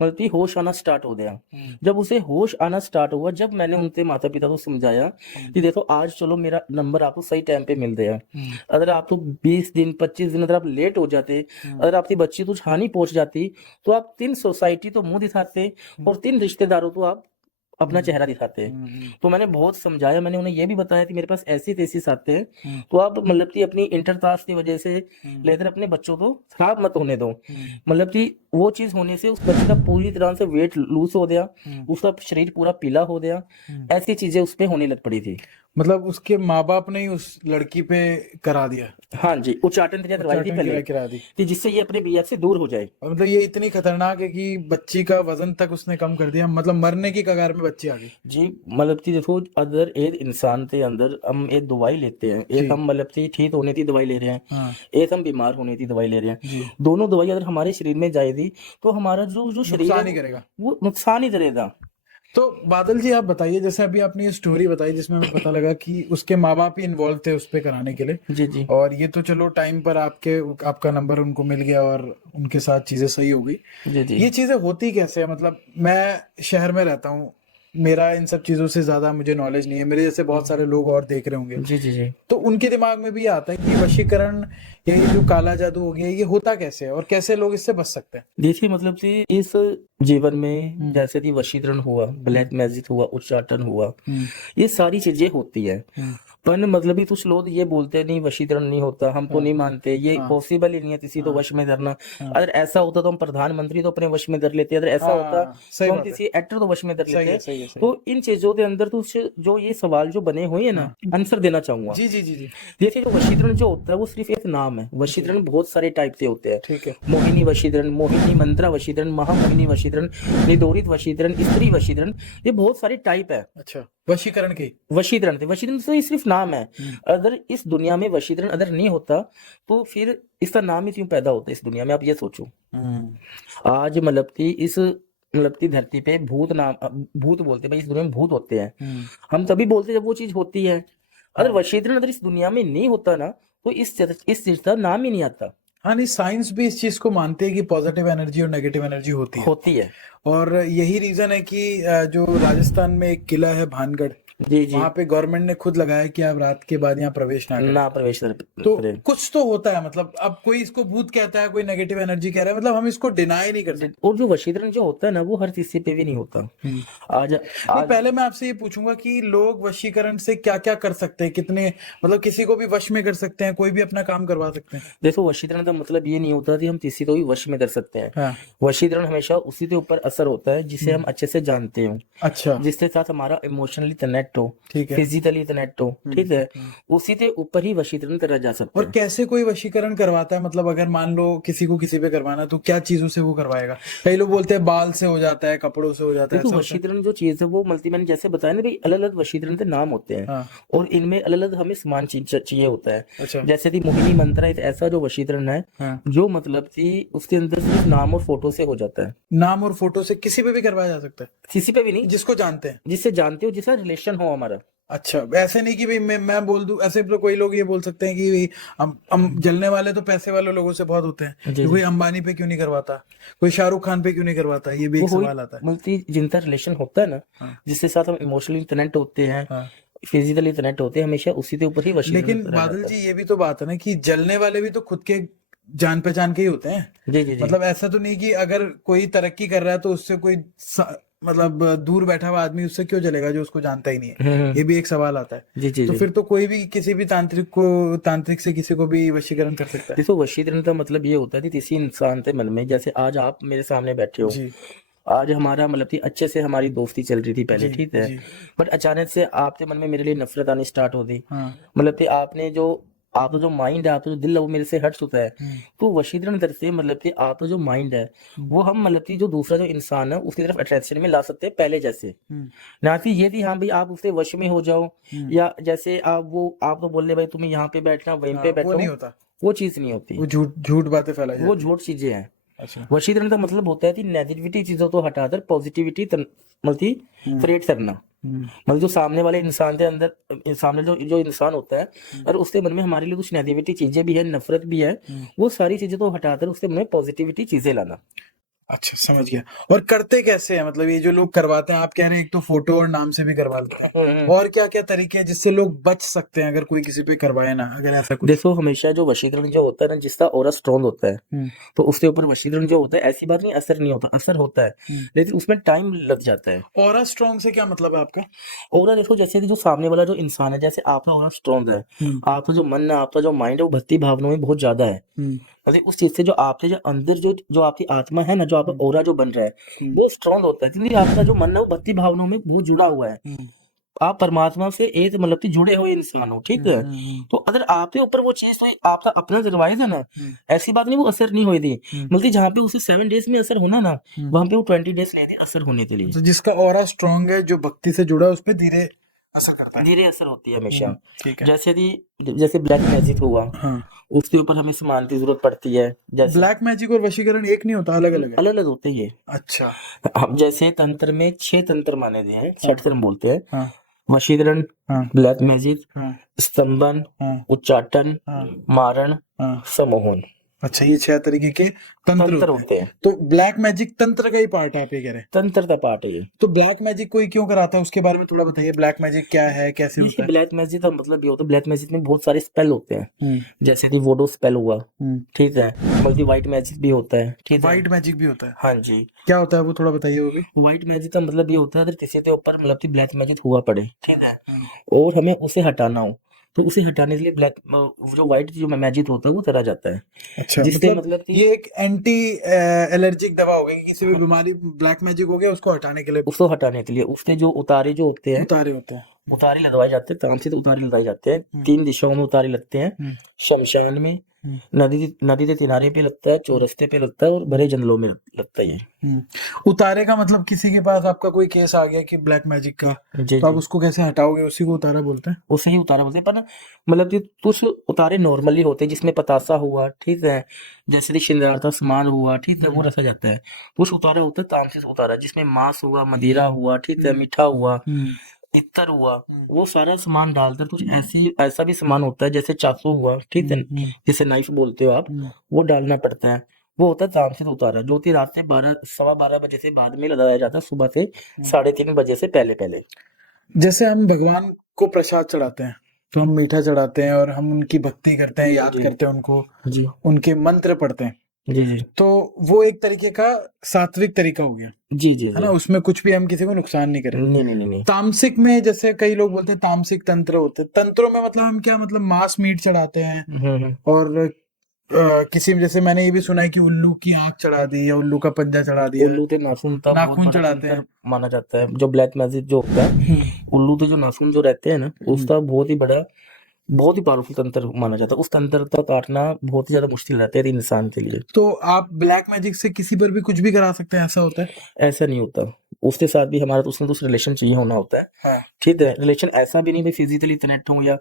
मतलब कि होश आना स्टार्ट हो गया। जब उसे होश आना स्टार्ट हुआ, जब मैंने उनके माता पिता को समझाया कि देखो आज चलो मेरा नंबर आपको सही टाइम पे मिल गया, अगर आप तो 20 दिन 25 दिन अगर आप लेट हो जाते, अगर आपकी बच्ची कुछ हानि पहुंच जाती, तो आप 3 सोसाइटी तो मुंह दिखाते और 3 रिश्तेदारों को आप अपना चेहरा दिखाते हैं। तो मैंने बहुत समझाया, मैंने उन्हें ये भी बताया कि मेरे पास ऐसी तेसिस आते हैं, तो आप मतलब कि अपनी इंटरकास्ट की वजह से लेकर अपने बच्चों को खराब मत होने दो। मतलब कि वो चीज होने से उस बच्चे का पूरी तरह से वेट लूज हो गया, उसका शरीर पूरा पीला हो गया, ऐसी चीजें उस पे होने लग पड़ी थी। मतलब उसके माँ बाप ने ही उस लड़की पे करा दिया, हाँ जी, उच्चाटन क्रिया करवाई थी उच्चाटन पहले क्रिया करा दी। कि जिससे ये अपने बीएफ से दूर हो जाए। और मतलब ये इतनी खतरनाक है कि बच्ची का वजन तक उसने कम कर दिया, मतलब मरने की कगार में बच्ची आ गई। जी मतलब कि देखो, अगर एक इंसान के अंदर हम एक दवाई लेते हैं, जी। एक हम मतलब कि ठीक होने की दवाई ले रहे हैं, हाँ एक हम बीमार होने की दवाई ले रहे हैं, जी, दोनों दवाई अगर हमारे शरीर में जाएगी तो हमारा जो जो शरीर है नुकसान ही करेगा। वो नुकसान ही करेगा। तो बादल जी आप बताइए, जैसे अभी आपने ये स्टोरी बताई जिसमें हमें पता लगा कि उसके माँ बाप ही इन्वॉल्व थे उस पे कराने के लिए, जी जी और ये तो चलो टाइम पर आपका नंबर उनको मिल गया और उनके साथ चीजें सही हो गई। जी जी ये चीजें होती कैसे है? मतलब मैं शहर में रहता हूँ, मेरा इन सब चीजों से ज्यादा मुझे नॉलेज नहीं है, मेरे जैसे बहुत सारे लोग और देख रहे होंगे, जी जी जी तो उनके दिमाग में भी आता है कि वशीकरण या ये जो काला जादू हो गया ये होता कैसे है और कैसे लोग इससे बच सकते हैं? देखिए मतलब कि इस जीवन में जैसे कि वशीकरण हुआ, ब्लैक मैजिक हुआ, उच्चाटन हुआ, ये सारी चीजें होती है। पर मतलब ही कुछ लोग ये बोलते हैं नहीं वशीकरण नहीं होता, हमको नहीं मानते, ये पॉसिबल ही नहीं है किसी को वश में करना। अगर ऐसा होता तो हम प्रधानमंत्री तो अपने वश में कर लेते, अगर ऐसा होता सही तो हम बात है, किसी एक्टर को वश में कर सही लेते। है, सही है, सही है। तो इन चीजों के अंदर तो जो ये सवाल जो बने हुए हैं ना, आंसर देना चाहूंगा। जी जी जी जी, देखिए जो वशीकरण जो होता है वो सिर्फ एक नाम है। वशीकरण बहुत सारे टाइप से होते हैं। ठीक है। मोहिनी वशीकरण, मोहिनी मंत्रा वशीकरण, महामोहिनी वशीकरण, निदोरित वशीकरण, स्त्री वशीकरण, ये बहुत सारे टाइप है अच्छा, वशीकरण की। वशीकरण थे। वशीकरण तो ये सिर्फ नाम है। अगर इस दुनिया में वशीकरण अगर नहीं होता तो फिर इसका नाम ही क्यों पैदा होता इस दुनिया में, आप ये सोचो। आज मतलब कि इस मतलब की धरती पे भूत बोलते हैं भाई, इस दुनिया में भूत होते हैं, हम तभी बोलते हैं जब वो चीज होती है। अगर वशीकरण अगर इस दुनिया में नहीं होता ना तो इस चीज का नाम ही नहीं आता। हाँ नहीं, साइंस भी इस चीज को मानती है कि पॉजिटिव एनर्जी और नेगेटिव एनर्जी होती है। और यही रीजन है कि जो राजस्थान में एक किला है भानगढ़, जी जी वहां पे गवर्नमेंट ने खुद लगाया कि आप रात के बाद यहाँ प्रवेश ना करें। ना प्रवेश तो करें। कुछ तो होता है, मतलब अब कोई इसको भूत कहता है, कोई नेगेटिव एनर्जी कह रहा है, मतलब हम इसको डिनाई नहीं कर सकते। और जो वशीकरण जो होता है ना वो हर किसी पे भी नहीं होता। आज नहीं, पहले मैं आपसे ये पूछूंगा कि लोग वशीकरण से क्या क्या कर सकते हैं, कितने, मतलब किसी को भी वश में कर सकते हैं, कोई भी अपना काम करवा सकते हैं? देखो वशीकरण का मतलब ये नहीं होता कि हम किसी को भी वश में कर सकते हैं। हाँ। वशीकरण हमेशा उसी के ऊपर असर होता है जिसे हम अच्छे से जानते हो, अच्छा, जिसके साथ हमारा इमोशनली कनेक्ट हो, ठीक है। फिजिकली कनेक्ट हो, ठीक है, उसी के ऊपर ही वशीकरण करा जा सकता और है। कैसे कोई वशीकरण करवाता है? मतलब अगर मान लो किसी को किसी पे करवाना, तो क्या चीजों से वो करवाएगा? कई लोग बोलते हैं बाल से हो जाता है, कपड़ों से हो जाता है, देखो ऐसा होता है? वशीकरण जो चीज है वो मैंने जैसे बताया ना भाई, अलग अलग वशीकरण के नाम होते हैं हाँ। और इनमें अलग अलग हमें समान चीज चाहिए होता है। अच्छा। जैसे कि मोहिनी मंत्रा एक ऐसा जो वशीकरण है हाँ। जो मतलब कि उसके अंदर सिर्फ नाम और फोटो से हो जाता है। नाम और फोटो से किसी पे भी करवाया जा सकता है, किसी पे भी नहीं, जिसको जानते हैं? जिससे जानते हो, जिसका रिलेशन हो हमारा। अच्छा, ऐसे नहीं कि भाई मैं बोल दूं, ऐसे तो कोई लोग ये बोल सकते हैं कि भाई हम जलने वाले तो पैसे वाले लोगों से बहुत होते हैं, जी कि कोई अंबानी पे क्यों नहीं करवाता, कोई शाहरुख खान पे क्यों नहीं करवाता, ये भी वो एक हुई सवाल आता है। मतलब जिनका रिलेशन होता है ना, हाँ। जिसके साथ हम इमोशनली कनेक्ट होते हैं, हाँ। फिजिकली कनेक्ट होते हैं, हमेशा उसी के ऊपर ही वशीकरण लेकिन करा बादल जाता जी है। ये भी तो बात है ना कि जलने वाले भी तो खुद के जान पहचान के ही होते हैं। जी जी जी मतलब ऐसा तो नहीं कि अगर कोई तरक्की कर रहा है तो उससे कोई मतलब दूर बैठा हुआ आदमी उससे क्यों जलेगा जो उसको जानता ही नहीं है? ये भी एक सवाल आता है। जी जी तो जी। फिर तो कोई भी किसी भी तांत्रिक से किसी को भी वशीकरण कर सकता है। देखो वशीकरण का मतलब ये होता है कि किसी इंसान के मन में, जैसे आज आप मेरे सामने बैठे हो, जी आज हमारा मतलब कि अच्छे से हमारी दोस्ती चल रही थी पहले, जी ठीक है, जी। बट अचानक से आपके मन में मेरे लिए नफरत आनी स्टार्ट हो गई। हाँ। मतलब कि आपका जो माइंड है, आपका जो दिल है वो मेरे से हट चुका है। तो वशीकरण दर से मतलब कि आपका जो माइंड है वो हम मतलब कि जो दूसरा जो इंसान है उसकी तरफ अट्रैक्शन में ला सकते हैं पहले जैसे। ना कि ये थी हाँ भाई आप उसके वश में हो जाओ, या जैसे आप तो बोल रहे भाई तुम्हें यहाँ पे बैठना वहीं पे वो बैठो, नहीं होता, वो चीज नहीं होती, वो झूठ झूठ बातें फैलाई वो जाती है। झूठ चीजें हैं। अच्छा। वशीकरण का मतलब होता है कि नेगेटिविटी चीजों को हटाकर पॉजिटिविटी मतलब क्रिएट करना। मतलब जो सामने वाले इंसान के अंदर, सामने जो जो इंसान होता है, और उसके मन में हमारे लिए कुछ नेगेटिविटी चीजें भी है, नफरत भी है, वो सारी चीजें तो हटाकर उसके मन में पॉजिटिविटी चीजें लाना। अच्छा, समझ गया। और करते कैसे हैं, मतलब ये जो लोग करवाते हैं, आप कह रहे हैं एक तो फोटो और नाम से भी करवा लेते हैं, और क्या क्या तरीके हैं जिससे लोग बच सकते हैं अगर कोई किसी पे करवाए ना, अगर ऐसा कुछ? देखो हमेशा जो वशीकरण जो होता है ना, जिसका ऑरा स्ट्रॉन्ग होता है तो उसके ऊपर वशीकरण जो होता है, ऐसी बात नहीं असर नहीं होता, असर होता है लेकिन उसमें टाइम लग जाता है। ऑरा स्ट्रॉन्ग से क्या मतलब है आपका? ऑरा देखो, जैसे कि जो सामने वाला जो इंसान है, जैसे आपका ऑरा स्ट्रॉन्ग है, आपका जो मन है, आपका जो माइंड है, वो भक्ति भावनाओं में बहुत ज्यादा है। मतलब उस चीज से जो आपके जो अंदर जो आपकी आत्मा है ना, जो आपका ऑरा जो बन रहा है वो स्ट्रॉन्ग होता है, क्योंकि आपका जो मन है वो भक्ति भावनाओं में बहुत जुड़ा हुआ है। आप परमात्मा से एक मतलब कि जुड़े हुए इंसान हो, ठीक है। तो अगर आपके ऊपर वो चीज तो आपका अपना रिवाइज है ना, ऐसी बात नहीं वो असर नहीं हुई थी, बल्कि जहाँ पे उसे 7 डेज में असर होना ना, वहां पे वो 20 डेज लेते असर होने के लिए। तो जिसका ऑरा स्ट्रॉन्ग है, जो भक्ति से जुड़ा है, उस पे धीरे असर करता है। धीरे असर होती है हमेशा। ठीक है। जैसे ब्लैक मैजिक हुआ, हाँ, उसके ऊपर हमें सामान की जरूरत पड़ती है। जैसे ब्लैक मैजिक और वशीकरण एक नहीं होता, अलग अलग है? अलग अलग होते हैं ये। अच्छा। अब जैसे तंत्र में 6 तंत्र माने गए हैं, हाँ, 6 हम बोलते हैं। हाँ, वशीकरण, हाँ, ब्लैक मैजिक, हाँ, स्तंभन, हाँ, उच्चाटन, हाँ, मारण, हाँ। सम्मोहन, अच्छा, ये 6 तरीके के तंत्र तंत्र होते होते हैं। हैं। तो ब्लैक मैजिक तंत्र का ही पार्ट है, आप ये कह रहे हैं? तंत्र का पार्ट है ये। तो ब्लैक मैजिक कोई क्यों कराता है, उसके बारे में थोड़ा बताइए। ब्लैक मैजिक क्या है, कैसे होता देखिए है? ब्लैक मैजिक का मतलब ये होता है, ब्लैक मैजिक में बहुत सारे स्पेल होते हैं। हम्म, जैसे कि वोडो स्पेल हुआ, हम्म। ठीक है। मल्टी व्हाइट मैजिक भी होता है, ठीक है। व्हाइट मैजिक भी होता है? हाँ जी। क्या होता है वो, थोड़ा बताइए वो भी। व्हाइट मैजिक का मतलब ये होता है, अगर किसी के ऊपर मतलब कि ब्लैक मैजिक हुआ पड़े, ठीक है, हम्म। और हमें उसे हटाना हो, तो उसे हटाने के लिए ब्लैक जो व्हाइट जो मैजिक होता है वो करा जाता है। अच्छा, जिससे मतलब मतलब कि ये एक एंटी एलर्जिक दवा हो गई कि किसी भी बीमारी, ब्लैक मैजिक हो गया उसको हटाने के लिए उसको हटाने के लिए उसके जो उतारे जो होते हैं, उतारे होते हैं। उतारे लगवाए जाते हैं, तामसिक उतारे लगाए जाते हैं। हम्म, 3 दिशाओं में उतारे लगते हैं। हम्म, शमशान में, हम्म, नदी के किनारे पे लगता है, चौरस्ते पे लगता है, और भरे जंगलों में लगता है ये। हम्म। उतारे का मतलब किसी के पास आपका कोई केस आ गया कि ब्लैक मैजिक का, जी तो आप जी, उसको कैसे हटाओगे, उसी को उतारा बोलते हैं? उसे ही उतारा बोलते हैं। पर मतलब कि कुछ उतारे नॉर्मली होते हैं, जिसमें पतासा हुआ, ठीक है, जैसे कि श्रृंगार का सामान हुआ, ठीक है, वो रखा जाता है। कुछ उतारा होता है तामसिक उतारा, जिसमें मांस हुआ, मदिरा हुआ, ठीक है, मीठा हुआ, इत्र हुआ, वो सारा सामान डालकर कुछ ऐसा भी सामान होता है, जैसे चाकू हुआ, ठीक है, जिसे नाइफ बोलते हो आप, वो डालना पड़ता है। वो होता है तामसिक उतारा, जो कि रात से 12 सवा 12 बजे से बाद में लगाया जाता है, सुबह से 3:30 बजे से पहले पहले। जैसे हम भगवान को प्रसाद चढ़ाते हैं, तो हम मीठा चढ़ाते हैं और हम उनकी भक्ति करते हैं, याद जी करते हैं उनको, जी उनके मंत्र पढ़ते हैं, जी जी तो वो एक तरीके का सात्विक तरीका हो गया, जी जी है ना? जी। उसमें कुछ भी हम किसी को नुकसान नहीं करें। नहीं नहीं नहीं नहीं। तामसिक में जैसे कई लोग बोलते हैं तामसिक तंत्र होते हैं, तंत्रों में मतलब हम क्या, मतलब मांस मीट चढ़ाते हैं, और किसी में जैसे मैंने ये भी सुना है कि उल्लू की आंख चढ़ा दी या उल्लू का पंजा चढ़ा दिया, उल्लू के नाखून तक बहुत नाखून बड़ा चढ़ाते तंत्र हैं। माना जाता है। जो ब्लैक मैजिक जो होता है, उल्लू के जो नाखून जो रहते हैं ना, उसका बहुत ही बड़ा, बहुत ही पावरफुल तंत्र माना जाता है। उस तंत्र को काटना बहुत ही ज्यादा मुश्किल रहता है इंसान के लिए। तो आप ब्लैक मैजिक से किसी पर भी कुछ भी करा सकते हैं, ऐसा होता है? ऐसा नहीं होता, उसके साथ भी हमारा तो उसमें कुछ रिलेशन चाहिए होना होता है, हाँ। ठीक है। रिलेशन ऐसा भी नहीं भाई फिजिकली कनेक्ट हो या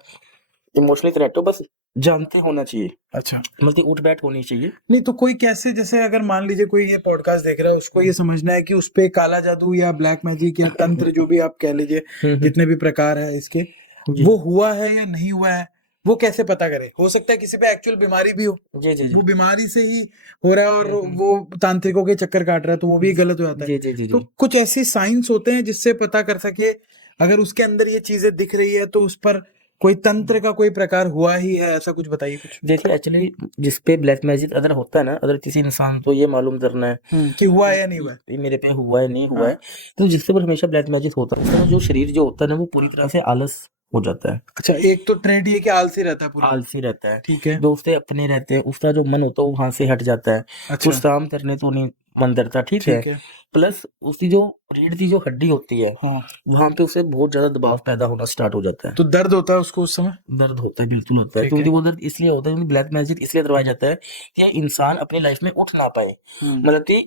इमोशनली कनेक्ट हो, बस जानते होना चाहिए, अच्छा। मतलब उठ बैठ होनी चाहिए। नहीं तो कोई कैसे, जैसे अगर मान लीजिए कोई ये पॉडकास्ट देख रहा है, उसको ये समझना है कि उस पे काला जादू या ब्लैक मैजिक या तंत्र, जो भी आप कह लीजिए, जितने भी प्रकार है इसके, जी वो हुआ है या नहीं हुआ है, वो कैसे पता करे? हो सकता है किसी पे एक्चुअल बीमारी भी हो, जी जी जी वो बीमारी से ही हो रहा है और वो तांत्रिकों के चक्कर काट रहा है, तो वो भी गलत हो जाता जी है। जी जी तो जी। कुछ ऐसी साइंस होते हैं जिससे पता कर सके, अगर उसके अंदर ये चीजें दिख रही है तो उस पर कोई तंत्र का कोई प्रकार हुआ ही है, ऐसा कुछ बताइए कुछ। देखिए एक्चुअली जिसपे ब्लैक मैजिक अगर होता है ना, अगर किसी इंसान को ये मालूम करना है कि हुआ है या नहीं हुआ है। ये मेरे पे हुआ है नहीं हुआ है, हाँ। तो जिसके ऊपर हमेशा ब्लैक मैजिक होता है, उसका जो शरीर जो होता है ना, वो पूरी तरह से आलस हो जाता है, अच्छा, एक तो ट्रेड ये कि आलसी रहता है पूरा। आलसी रहता है। ठीक है। जो उससे अपने रहते हैं, उसका जो मन होता है वो वहां से हट जाता है, अच्छा। कुछ काम करने तो नहीं मन करता, ठीक है। ठीक है। प्लस उसकी जो रीढ़ की जो हड्डी होती है, हाँ। वहां पे उसे बहुत ज्यादा दबाव पैदा होना स्टार्ट हो जाता है। तो दर्द होता है उसको उस समय? दर्द होता है, बिल्कुल होता है, ठीक क्योंकि है। वो दर्द इसलिए होता है क्योंकि ब्लैक मैजिक इसलिए करवाया जाता है कि इंसान अपनी लाइफ में उठ ना पाए, मतलब कि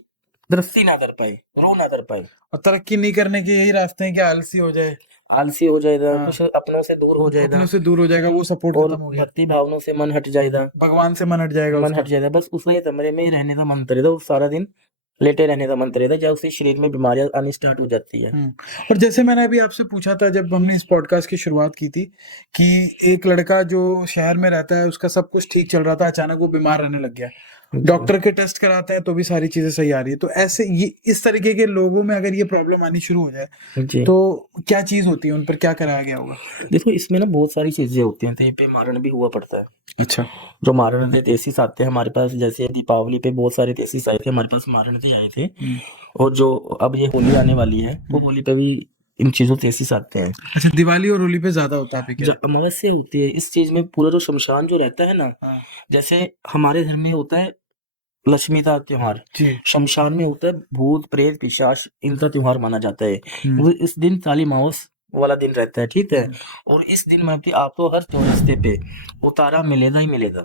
दृष्टि ना कर पाए, रो ना कर पाए, और तरक्की नहीं करने के यही रास्ते हैं कि आलसी हो जाए, आलसी हो जाएगा, हाँ, कुछ अपनों से दूर हो जाएगा, अपनों से दूर हो जाएगा, वो सपोर्ट और खत्म हो गया, भक्ति भावनाओं से मन हट जाएगा, भगवान से मन हट जाएगा मन उसका। हट जाएगा, बस उसका ये कमरे में ही रहने का मन करेगा, वो सारा दिन लेटे रहने का मन करेगा, या उसके शरीर में बीमारियां आनी स्टार्ट हो जाती है। और जैसे मैंने अभी आपसे पूछा था जब हमने इस पॉडकास्ट की शुरुआत की थी, कि एक लड़का जो शहर में रहता है, उसका सब कुछ ठीक चल रहा था, अचानक वो बीमार रहने लग गया, डॉक्टर के टेस्ट कराते हैं तो भी सारी चीजें सही आ रही है। तो ऐसे ये इस तरीके के लोगों में अगर ये प्रॉब्लम आनी शुरू हो जाए जी तो क्या चीज होती है, उन पर क्या कराया गया होगा? देखो इसमें ना बहुत सारी चीजें होती हैं, तो ये पे मारण भी हुआ पड़ता है। अच्छा। जो मारण देसीस आते हैं हमारे पास, जैसे दीपावली पे बहुत सारे देसीस आए थे हमारे पास, मारण आए थे। और जो अब ये होली आने वाली है तो होली पे भी इन चीजों देसीस आते हैं। अच्छा, दिवाली और होली पे ज्यादा होता है जब अमावस्या होती है इस चीज में पूरा जो शमशान जो रहता है ना, जैसे हमारे घर में होता है लक्ष्मी का त्योहार, जी। शमशान में होता है भूत प्रेत पिशाच, इनका त्योहार माना जाता है। वो इस दिन काली माउस वाला दिन रहता है, ठीक है। और इस दिन में भी आपको हर चौरस्ते पे उतारा मिलेगा ही मिलेगा,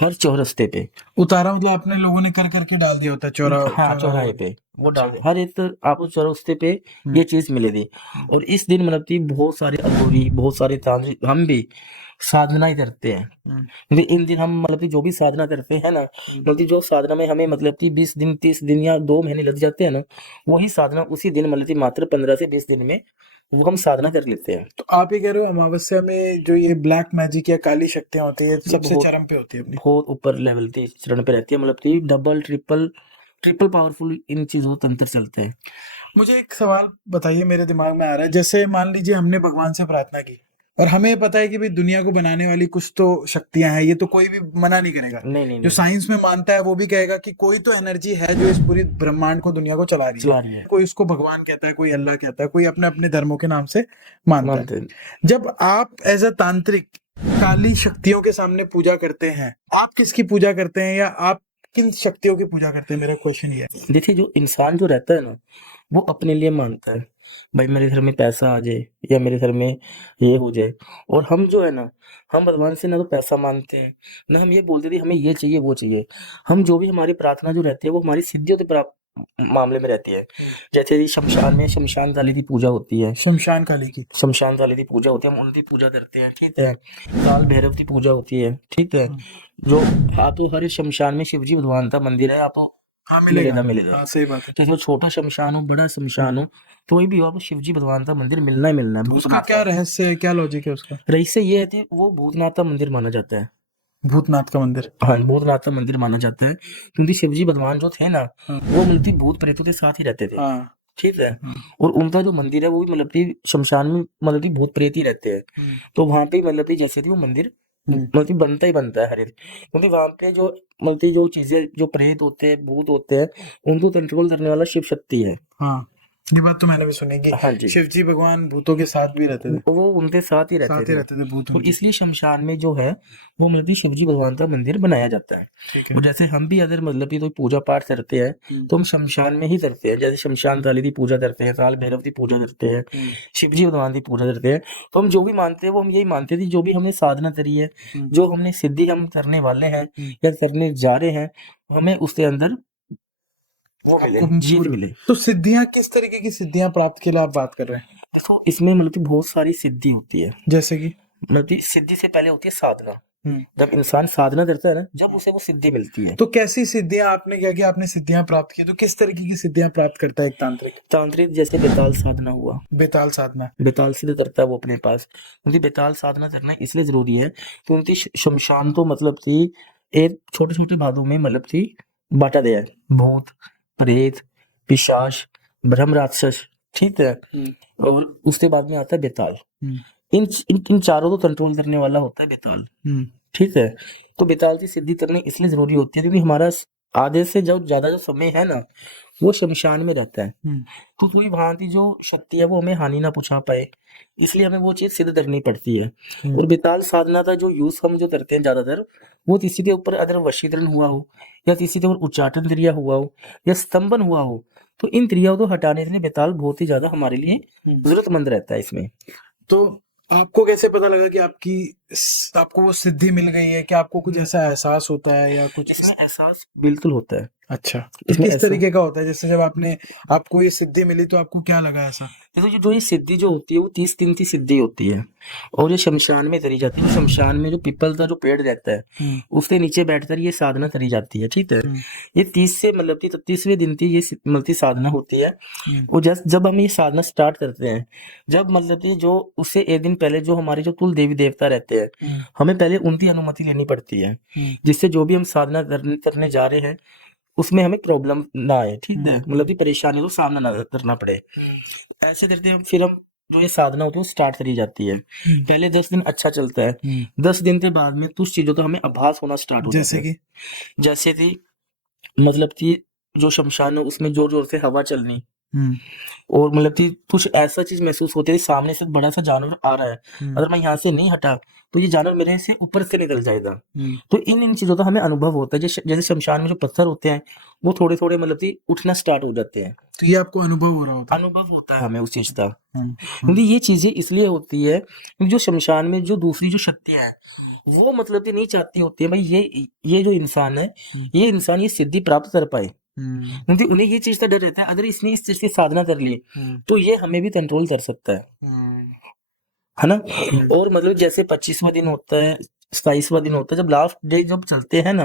हर चौरस्ते पे उतारा मतलब अपने लोगों ने कर करके डाल दिया होता है हाँ चौराहे पे वो डाल हर एक आपको चौरस्ते पे ये चीज मिलेगी। और इस दिन मतलब कि बहुत सारे अघोरी बहुत सारे तांत्रिक हम भी साधना ही करते हैं, क्योंकि इन दिन हम मतलब कि जो भी साधना करते हैं ना, मतलब कि जो साधना में हमें मतलब कि 20 दिन 30 दिन या 2 महीने लग जाते हैं ना, वही साधना उसी दिन मतलब कि मात्र 15 से 20 दिन में वो हम साधना कर लेते हैं। तो आप ये कह रहे हो अमावस्या में जो ये ब्लैक मैजिक या काली शक्तियां होती है सबसे बहुत- चरम पे होती है अपनी? बहुत ऊपर लेवल के चरण पे रहती है, मतलब कि डबल ट्रिपल पावरफुल इन चीजों तंत्र चलते हैं। मुझे एक सवाल बताइए, मेरे दिमाग में आ रहा है। जैसे मान लीजिए हमने भगवान से प्रार्थना की और हमें पता है कि भाई दुनिया को बनाने वाली कुछ तो शक्तियां हैं, ये तो कोई भी मना नहीं करेगा। नहीं जो साइंस में मानता है वो भी कहेगा कि कोई तो एनर्जी है जो इस पूरी ब्रह्मांड को दुनिया को चला रही चला रही है। कोई उसको भगवान कहता है, कोई अल्लाह कहता है, कोई अपने अपने धर्मों के नाम से मानता मानते है। हैं। जब आप एज अ तांत्रिक काली शक्तियों के सामने पूजा करते हैं, आप किसकी पूजा करते हैं या आप किन शक्तियों की पूजा करते हैं? मेरा क्वेश्चन ये है। देखिए जो इंसान जो रहता है ना, वो अपने लिए मानता है भाई मेरे घर में पैसा आ जाए या मेरे घर में ये हो जाए। और हम जो है ना, हम भगवान से ना तो पैसा मांगते हैं, ना हम ये बोलते थे हमें ये चाहिए वो चाहिए। हम जो भी हमारी प्रार्थना जो रहती है वो हमारी सिद्धियों के मामले में रहती है। जैसे कि शमशान में शमशान काली की पूजा होती है, शमशान काली की शमशान काली की पूजा होती है, हम उनकी पूजा करते हैं, ठीक है। काल भैरव की पूजा होती है, ठीक है। जो आप तो हर शमशान में शिवजी भगवान का मंदिर है, आप हाँ मिलेगा मिलेगा। हाँ सही बात है। चाहे वो छोटा शमशान हो बड़ा शमशान हो, तो वही भी हो आपको शिवजी भगवान का मंदिर मिलना ही मिलना है। तो उसका भूतनाथ क्या का रहस्य है, क्या लॉजिक है उसका? रहस्य ये है कि वो भूतनाथ का मंदिर माना जाता है। भूतनाथ का मंदिर? हाँ भूतनाथ का मंदिर माना जाता है, क्योंकि शिवजी भगवान जो थे ना, वो मतलब भूत प्रेतों के साथ ही रहते थे, हाँ। ठीक है। और उनका जो मंदिर है वो भी मतलब कि शमशान में मतलब कि भूत प्रेत ही रहते हैं। तो वहां पे मतलब कि जैसे कि वो मंदिर मतलब कि बनता ही बनता है हर एक, क्योंकि वहां पे जो मतलब कि जो चीजें जो प्रेत होते हैं भूत होते हैं उनको कंट्रोल करने वाला शिव शक्ति है। हाँ ये बात तो मैंने भी सुनी कि हाँ जी, शिवजी भगवान भूतों के साथ भी रहते थे। वो उनके साथ ही रहते साथ ही थे। रहते थे भूत तो उनके। इसलिए शमशान में जो है वो मतलब कि शिवजी भगवान का मंदिर बनाया जाता है। ठीक है। और जैसे हम भी अगर मतलब कि कोई पूजा पाठ करते हैं तो हम शमशान में ही करते हैं, जैसे शमशान काली की पूजा करते हैं, काल भैरव की पूजा करते हैं, शिवजी भगवान की पूजा करते हैं। तो हम जो भी मानते हैं वो हम यही मानते थे, जो भी हमने साधना करी है, जो हमने सिद्धि हम करने वाले हैं या करने जा रहे हैं, हमें उसके अंदर वो मिले, जीत मिले। तो सिद्धियां किस तरीके की सिद्धियां प्राप्त के लिए आप बात कर रहे हैं? तो इसमें मतलब कि बहुत सारी सिद्धि होती है। जैसे कि मतलब कि सिद्धि से पहले होती है साधना। जब इंसान साधना करता है ना, जब उसे वो सिद्धि मिलती है। तो कैसी सिद्धियां आपने क्या किया? आपने सिद्धियां प्राप्त की, तो किस तरीके की सिद्धियां प्राप्त करता है एक तांत्रिक? तांत्रिक जैसे बेताल साधना हुआ, बेताल साधना। बेताल सिद्ध करता है वो अपने पास। उनकी बेताल साधना करना इसलिए जरूरी है कि उनकी शमशान तो मतलब कि एक छोटे छोटे भागों में मतलब कि बांटा गया है। भूत प्रेत पिशाच ब्रह्म राक्षस, ठीक है। और उसके बाद में आता है बेताल। इन चारों को कंट्रोल करने वाला होता है बेताल, ठीक है। तो बेताल की सिद्धि करनी इसलिए जरूरी होती है क्योंकि हमारा आधे से जो ज्यादा जो समय है ना वो शमशान में रहता है। तो कोई वहां की जो शक्ति है वो हमें हानि ना पहुंचा पाए, इसलिए हमें वो चीज सिद्ध करनी पड़ती है। और बेताल साधना का जो यूज हम जो करते हैं ज्यादातर, वो किसी के ऊपर अगर वशीकरण हुआ हो या किसी के ऊपर उच्चाटन क्रिया हुआ हो या स्तंभन हुआ हो, तो इन क्रियाओं को हटाने के लिए बेताल बहुत ही ज्यादा हमारे लिए जरूरतमंद रहता है इसमें। तो आपको कैसे पता लगा कि आपको वो सिद्धि मिल गई है? क्या आपको कुछ ऐसा एहसास होता है या कुछ? इसमें एहसास बिल्कुल होता है। अच्छा, तो इसमें किस ऐसा तरीके का होता है? जैसे जब आपको ये सिद्धि मिली तो आपको क्या लगा ऐसा? देखो जो ये सिद्धि जो होती है वो 30 दिन की सिद्धि होती है, और ये शमशान में करी जाती है। शमशान में जो पीपल का जो पेड़ रहता है उसके नीचे बैठकर ये साधना करी जाती है, ठीक है। ये 30 से मतलब 33वें दिन की ये मतलब साधना होती है। और जब हम ये साधना स्टार्ट करते हैं, जब मतलब कि जो उससे एक दिन पहले जो हमारे जो कुल देवी देवता रहते है हमें पहले उनकी अनुमति लेनी पड़ती है, जिससे जो भी हम साधना करने जा रहे हैं उसमें हमें प्रॉब्लम ना आए, ठीक है, मतलब कि परेशानी को सामना ना करना पड़े। ऐसे करते हम फिर हम जो ये साधना होती है वो स्टार्ट करी जाती है। पहले 10 दिन अच्छा चलता है, 10 दिन के बाद में कुछ चीजों का हमें आभास होना स्टार्ट हो जाता है। जैसे कि मतलब कि जो शमशान है उसमें जोर जोर से हवा चलनी, और मतलब कि कुछ ऐसा चीज महसूस होती है, सामने से बड़ा सा जानवर आ रहा है, अगर मैं यहाँ से नहीं हटा तो ये जानवर मेरे से ऊपर से निकल जाएगा। तो इन चीजों का हमें अनुभव होता है। जैसे शमशान में जो पत्थर होते हैं वो थोड़े थोड़े मतलब कि उठना स्टार्ट हो जाते हैं। तो ये आपको अनुभव हो रहा होता है? अनुभव होता है हमें उस चीज का, क्योंकि ये चीजें इसलिए होती है क्योंकि जो शमशान में जो दूसरी जो शक्तियां है वो मतलब कि नहीं चाहती होती है भाई ये जो इंसान है ये इंसान ये सिद्धि प्राप्त कर पाए, क्योंकि उन्हें ये चीज का डर रहता है अगर इसने इस चीज की साधना कर ली तो ये हमें भी कंट्रोल कर सकता है ना। और मतलब जैसे 25वां दिन होता है, 27वां दिन होता है, जब लास्ट डे जब चलते हैं ना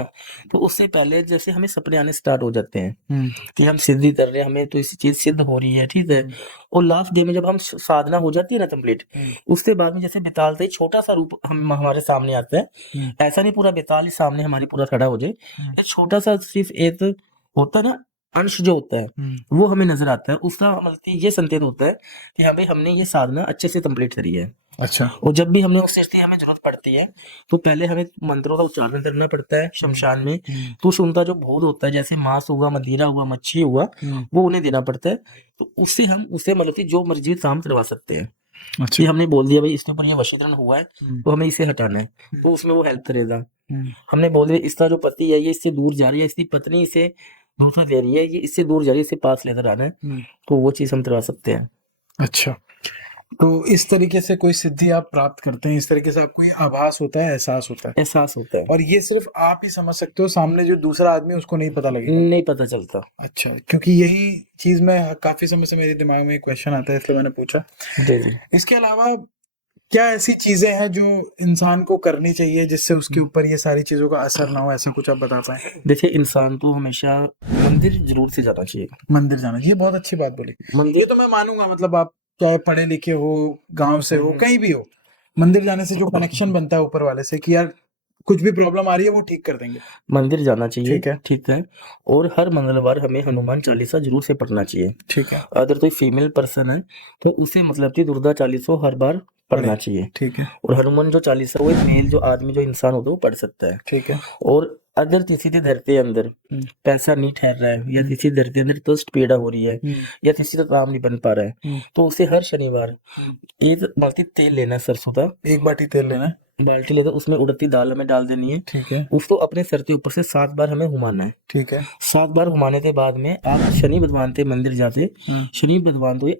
तो उससे पहले जैसे हमें सपने आने स्टार्ट हो जाते हैं कि हम सिद्धि कर रहे हैं, हमें तो इसी चीज सिद्ध हो रही है, ठीक है। और लास्ट डे में जब हम साधना हो जाती है ना कंप्लीट, उसके बाद में जैसे बेताल का छोटा सा रूप हम हमारे सामने आता है, ऐसा नहीं पूरा बेताल ही सामने हमारी पूरा खड़ा हो जाए, छोटा सा सिर्फ एक होता है ना अंश जो होता है वो हमें नजर आता है, उसका मतलब कि ये संकेत होता है कि हाँ भाई हमने ये साधना अच्छे से कंप्लीट करी है। अच्छा। और जब भी हमने उस चीज की हमें जरूरत पड़ती है तो पहले हमें मंत्रों का उच्चारण करना पड़ता है शमशान में, तो उनका जो भोग होता है जैसे मांस हुआ, मदिरा हुआ, मच्छी हुआ, वो उन्हें देना पड़ता है। तो उससे हम उसे मतलब कि जो मर्जी काम करवा सकते हैं। अच्छा। कि हमने बोल दिया भाई इसके ऊपर ये वशीकरण हुआ है तो हमें इसे हटाना है, तो उसमें वो हेल्प करेगा। हमने बोल दिया इसका जो पति है ये इससे दूर जा रही है, इसकी पत्नी इसे दूसरा दे रही है, ये इससे दूर जा रही है, इसे पास लेकर आना है, तो वो चीज हम करवा सकते हैं। अच्छा, तो इस तरीके से कोई सिद्धि आप प्राप्त करते हैं, इस तरीके से आपको ये आभास होता है, एहसास होता है? एहसास होता है। और ये सिर्फ आप ही समझ सकते हो, सामने जो दूसरा आदमी उसको नहीं पता लगेगा? नहीं पता चलता। अच्छा, क्योंकि यही चीज मैं काफी समय से मेरे दिमाग में एक क्वेश्चन आता है इसलिए मैंने पूछा। जी जी। इसके अलावा क्या ऐसी चीजें हैं जो इंसान को करनी चाहिए जिससे उसके ऊपर ये सारी चीजों का असर ना हो, ऐसा कुछ आप बता पाए? देखिए इंसान को हमेशा मंदिर जरूर से जाना चाहिए। मंदिर जाना, ये बहुत अच्छी बात बोली। मंदिर ये तो मैं मानूंगा, मतलब आप चाहे पढ़े लिखे हो, गांव से हो, कहीं भी हो, मंदिर जाने से जो कनेक्शन बनता है ऊपर वाले से कि यार कुछ भी प्रॉब्लम आ रही है वो ठीक कर देंगे। मंदिर जाना चाहिए, ठीक है। ठीक है। और हर मंगलवार हमें हनुमान चालीसा जरूर से पढ़ना चाहिए। ठीक है। अगर कोई फीमेल पर्सन है तो उसे मतलब कि दुर्गा चालीसा हर बार पढ़ना चाहिए। ठीक है। और हनुमान जो चालीसा वो एक मेल जो आदमी जो इंसान होता है वो पढ़ सकता है। ठीक है। और अगर किसी के घर के अंदर पैसा नहीं ठहर रहा है, या किसी घर के अंदर कष्ट पीड़ा हो रही है, या किसी का काम नहीं बन पा रहा है, तो उसे हर शनिवार एक बाल्टी तेल लेना है, सरसों का एक बाटी तेल लेना है, बाल्टी लेकर उसमें उड़ती दाल हमें डाल देनी है। ठीक है। उसको अपने सर के ऊपर से 7 बार हमें घुमाना है। ठीक है। 7 बार घुमाने के बाद में आप शनि भगवान के मंदिर जाते शनि भगवान को ये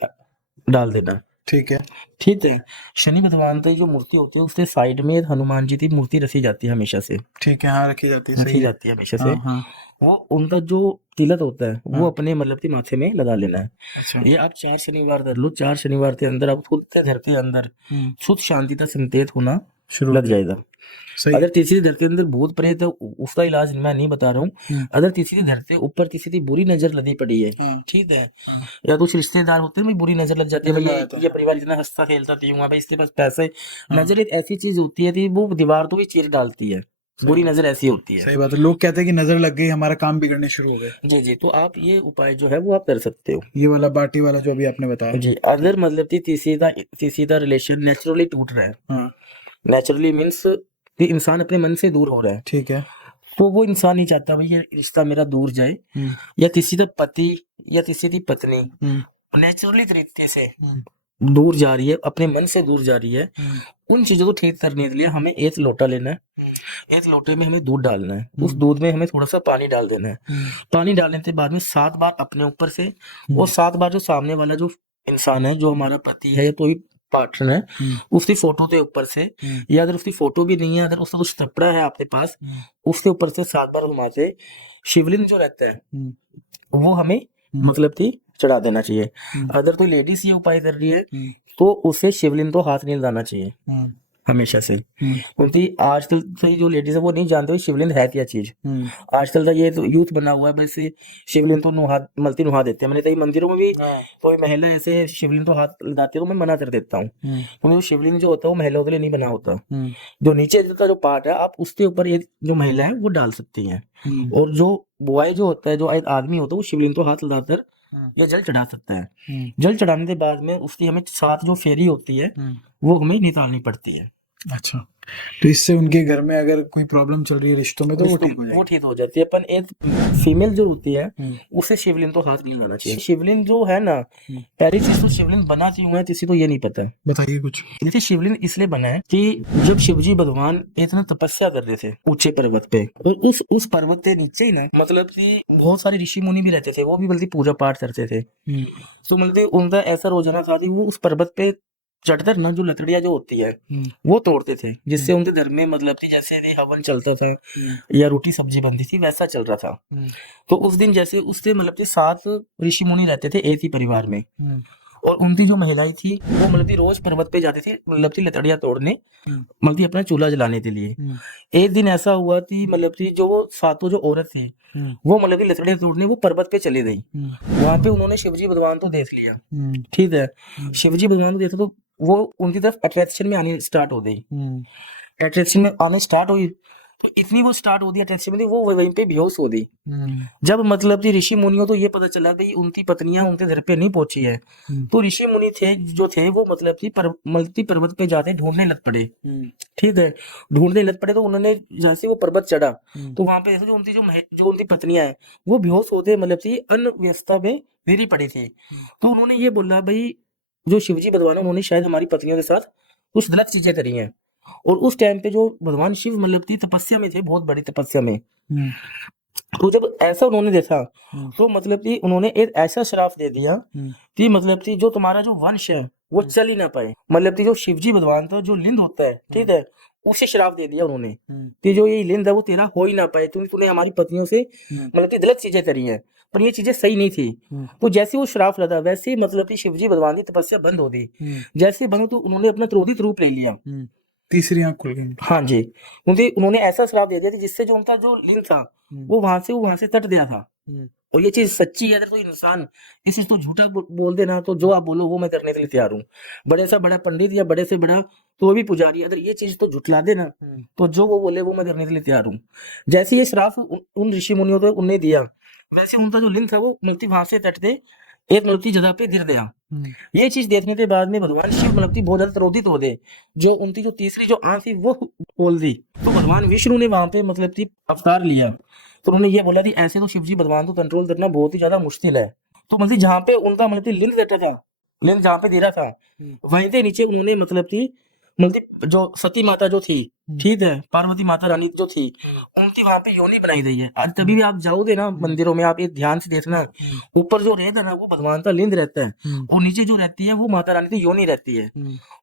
डाल देना। ठीक है। ठीक है। शनि भगवान की जो मूर्ति होती है उसके साइड में हनुमान जी की मूर्ति रखी जाती है हमेशा से। ठीक है, हाँ रखी जाती है, रखी सही है। जाती है हमेशा से। हाँ। वो उनका जो तिलक होता है वो अपने मतलब कि माथे में लगा लेना है। अच्छा। ये आप 4 शनिवार कर लो, 4 शनिवार के अंदर आप खुद के घर के अंदर सुख शांति का संकेत होना शुरू लग जाएगा। सही। अगर किसी के घर के अंदर भूत प्रेत है उसका इलाज मैं नहीं बता रहा हूँ। अगर किसी के घर से ऊपर किसी की बुरी नजर लगी पड़ी है, ठीक है, या कुछ रिश्तेदार होते हैं भाई बुरी नजर लग जाती है, भाई ये परिवार इतना हंसता खेलता था भाई इसके पास पैसे, नजर एक ऐसी चीज होती है कि वो दीवार तो भी चीर डालती है, बुरी नजर ऐसी होती है। सही बात है, लोग कहते हैं कि नजर लग गई, हमारा काम बिगड़ने शुरू हो गए। जी जी, तो आप ये उपाय जो है वो आप कर सकते हो। ये वाला बाटी वाला जो अभी आपने बताया जी, अगर मतलब कि किसी का रिलेशन नेचुरली टूट रहा है, हाँ। नेचुरली मीन्स कि इंसान अपने मन से दूर हो रहा है, ठीक है। तो वो इंसान नहीं चाहता भाई ये रिश्ता मेरा दूर जाए, या किसी का पति या किसी की पत्नी नेचुरली तरीके से दूर जा रही है, अपने मन से दूर जा रही है, उन चीजों को ठीक करने के लिए हमें एक लोटा लेना है, एक लोटे में हमें दूध डालना है, उस दूध में हमें थोड़ा सा पानी डाल देना है। पानी डालने के बाद में 7 बार अपने ऊपर से और 7 बार जो सामने वाला जो इंसान है, जो हमारा पति है या कोई पार्टनर है, उसकी फोटो के ऊपर से, या अगर उसकी फोटो भी नहीं है, अगर उसका कुछ कपड़ा है आपके पास, उसके ऊपर से 7 बार घुमाते शिवलिंग जो रहता है वो हमें मतलब कि चढ़ा देना चाहिए। अगर कोई लेडीज ये उपाय कर रही है तो उसे शिवलिंग को हाथ नहीं लगाना चाहिए। हमेशा से। क्योंकि आजकल से जो लेडीज है वो नहीं जानते हुए शिवलिंग है क्या चीज। आजकल का ये तो यूथ बना हुआ है, बस शिवलिंग तो मलती नुहा देते हैं। मैंने कई मंदिरों में भी कोई महिला ऐसे शिवलिंग तो हाथ लगाती है तो मैं मना कर देता हूँ, क्योंकि वो शिवलिंग जो होता है वो महिलाओं के लिए नहीं बना होता। जो नीचे का जो पार्ट है आप उसके ऊपर ये जो महिला है वो डाल सकती है, और जो बॉय जो होता है, जो एक आदमी होता है, वो शिवलिंग तो हाथ लगाकर या जल चढ़ा सकता है। जल चढ़ाने के बाद में उसकी हमें 7 जो फेरी होती है वो हमें निकालनी पड़ती है। अच्छा, तो इससे उनके घर में अगर कोई प्रॉब्लम चल रही है रिश्तों में तो वो ठीक हो जाएगी। वो ठीक हो जाती है। अपन एक फीमेल जो होती है उसे शिवलिंग तो हाथ नहीं लगाना चाहिए। शिवलिंग जो है ना, पहली चीज तो शिवलिंग बना क्यों है किसी को ये नहीं पता। बताइए कुछ। देखिए शिवलिंग इसलिए बना है कि जब शिवजी भगवान इतना तपस्या कर रहे थे ऊंचे पर्वत पे, और उस पर्वत के नीचे ही ना मतलब कि बहुत सारे ऋषि मुनि भी रहते थे, वो भी बल्कि पूजा पाठ करते थे। तो मतलब उनका ऐसा रोजाना था कि वो उस पर्वत पे चढ़कर ना जो लकड़ियां जो होती है वो तोड़ते थे, जिससे उनके घर में मतलब थी जैसे भी हवन चलता था या रोटी सब्जी बनती थी वैसा चल रहा था। तो उस दिन जैसे उससे मतलब 7 ऋषि मुनि रहते थे एक ही परिवार में, और उनकी जो महिलाएं थी वो मतलब रोज पर्वत पे जाती थी मतलब लकड़ियां तोड़ने, मतलब अपना चूल्हा जलाने के लिए। एक दिन ऐसा हुआ कि मतलब जो वो 7 जो औरत थी वो मतलब लकड़ियां तोड़ने वो पर्वत पे चली गई। वहां पे उन्होंने शिवजी भगवान तो देख लिया, ठीक है, शिवजी भगवान को देखा तो वो उनकी तरफ अट्रैक्शन में आने स्टार्ट हो गई। अट्रैक्शन में आने स्टार्ट हुई तो इतनी वो स्टार्ट हो गई अट्रैक्शन में, वो वहीं पे बेहोश हो गई। जब मतलब कि ऋषि मुनियों तो ये पता चला कि उनकी पत्नियां उनके घर पे नहीं पहुंची है, तो ऋषि मुनि थे जो थे वो मतलब कि मल्टी पर्वत पे जाते ढूंढने लग पड़े। ठीक है, ढूंढने लग पड़े तो उन्होंने जहाँ से वो पर्वत चढ़ा तो वहां पे जो उनकी पत्नियां है वो बेहोश होते मतलब कि अन्न व्यवस्था में गिरी पड़ी थी। तो उन्होंने ये बोला भाई जो शिवजी भगवान है उन्होंने शायद हमारी पत्नियों के साथ कुछ गलत चीजें करी हैं। और उस टाइम पे जो भगवान शिव मतलब की तपस्या में थे, बहुत बड़ी तपस्या में। तो जब ऐसा उन्होंने देखा तो मतलब कि उन्होंने एक ऐसा श्राप दे दिया कि मतलब कि जो तुम्हारा जो वंश है वो चल ही ना पाए। मतलब कि जो शिवजी भगवान था जो लिंग होता है, ठीक है, उसे श्राप दे दिया उन्होंने कि जो ये लिंग है वो तेरा हो ही ना पाए, तूने हमारी पत्नियों से मतलब कि गलत चीजें करी हैं, पर ये चीजें सही नहीं थी। तो जैसे वो श्राप लगा वैसे ही मतलब कि शिवजी भगवान की तपस्या बंद हो गई। जैसे बंद तो उन्होंने अपना क्रोधित रूप ले लिया, तीसरी आंख खुल गई। हाँ जी, उन्होंने ऐसा श्राप दे दिया था जिससे जो उनका जो लिंग था वो वहां से कट गया था। और ये चीज सच्ची है, अगर कोई इंसान इस चीज को झूठा बोल देना तो जो आप बोलो वो मैं करने के लिए तैयार हूँ। बड़े से बड़ा पंडित या बड़े से बड़ा तो भी पुजारी अगर ये चीज तो झुठला देना तो जो वो बोले वो मैं करने के लिए तैयार हूँ। जैसे ये श्राप उन ऋषि मुनियों को उन्हें दिया वैसे उनका जो लिंग था वो मतलब वहां से तटते एक मतलब जगह पे गिर गया। ये चीज देखने के बाद में भगवान शिव मतलब बहुत ज्यादा क्रोधित हो गए। जो उनकी जो तीसरी जो आंख थी वो खोल दी तो भगवान विष्णु ने वहां पे मतलब अवतार लिया। तो उन्होंने ये बोला कि ऐसे तो शिवजी भगवान को कंट्रोल करना बहुत ही ज्यादा मुश्किल है। तो मतलब जहाँ पे उनका मतलब लिंग बैठा था, लिंग जहाँ पे दे रहा था वहीं से नीचे उन्होंने मतलब जो सती माता जो थी, ठीक है, पार्वती माता रानी जो थी उनकी वहां पे योनि बनाई गई है। आज कभी भी आप जाओगे ना मंदिरों में आप एक ध्यान से देखना, ऊपर जो रहता है ना वो भगवान का लिंग रहता है और नीचे जो रहती है वो माता रानी की योनि रहती है।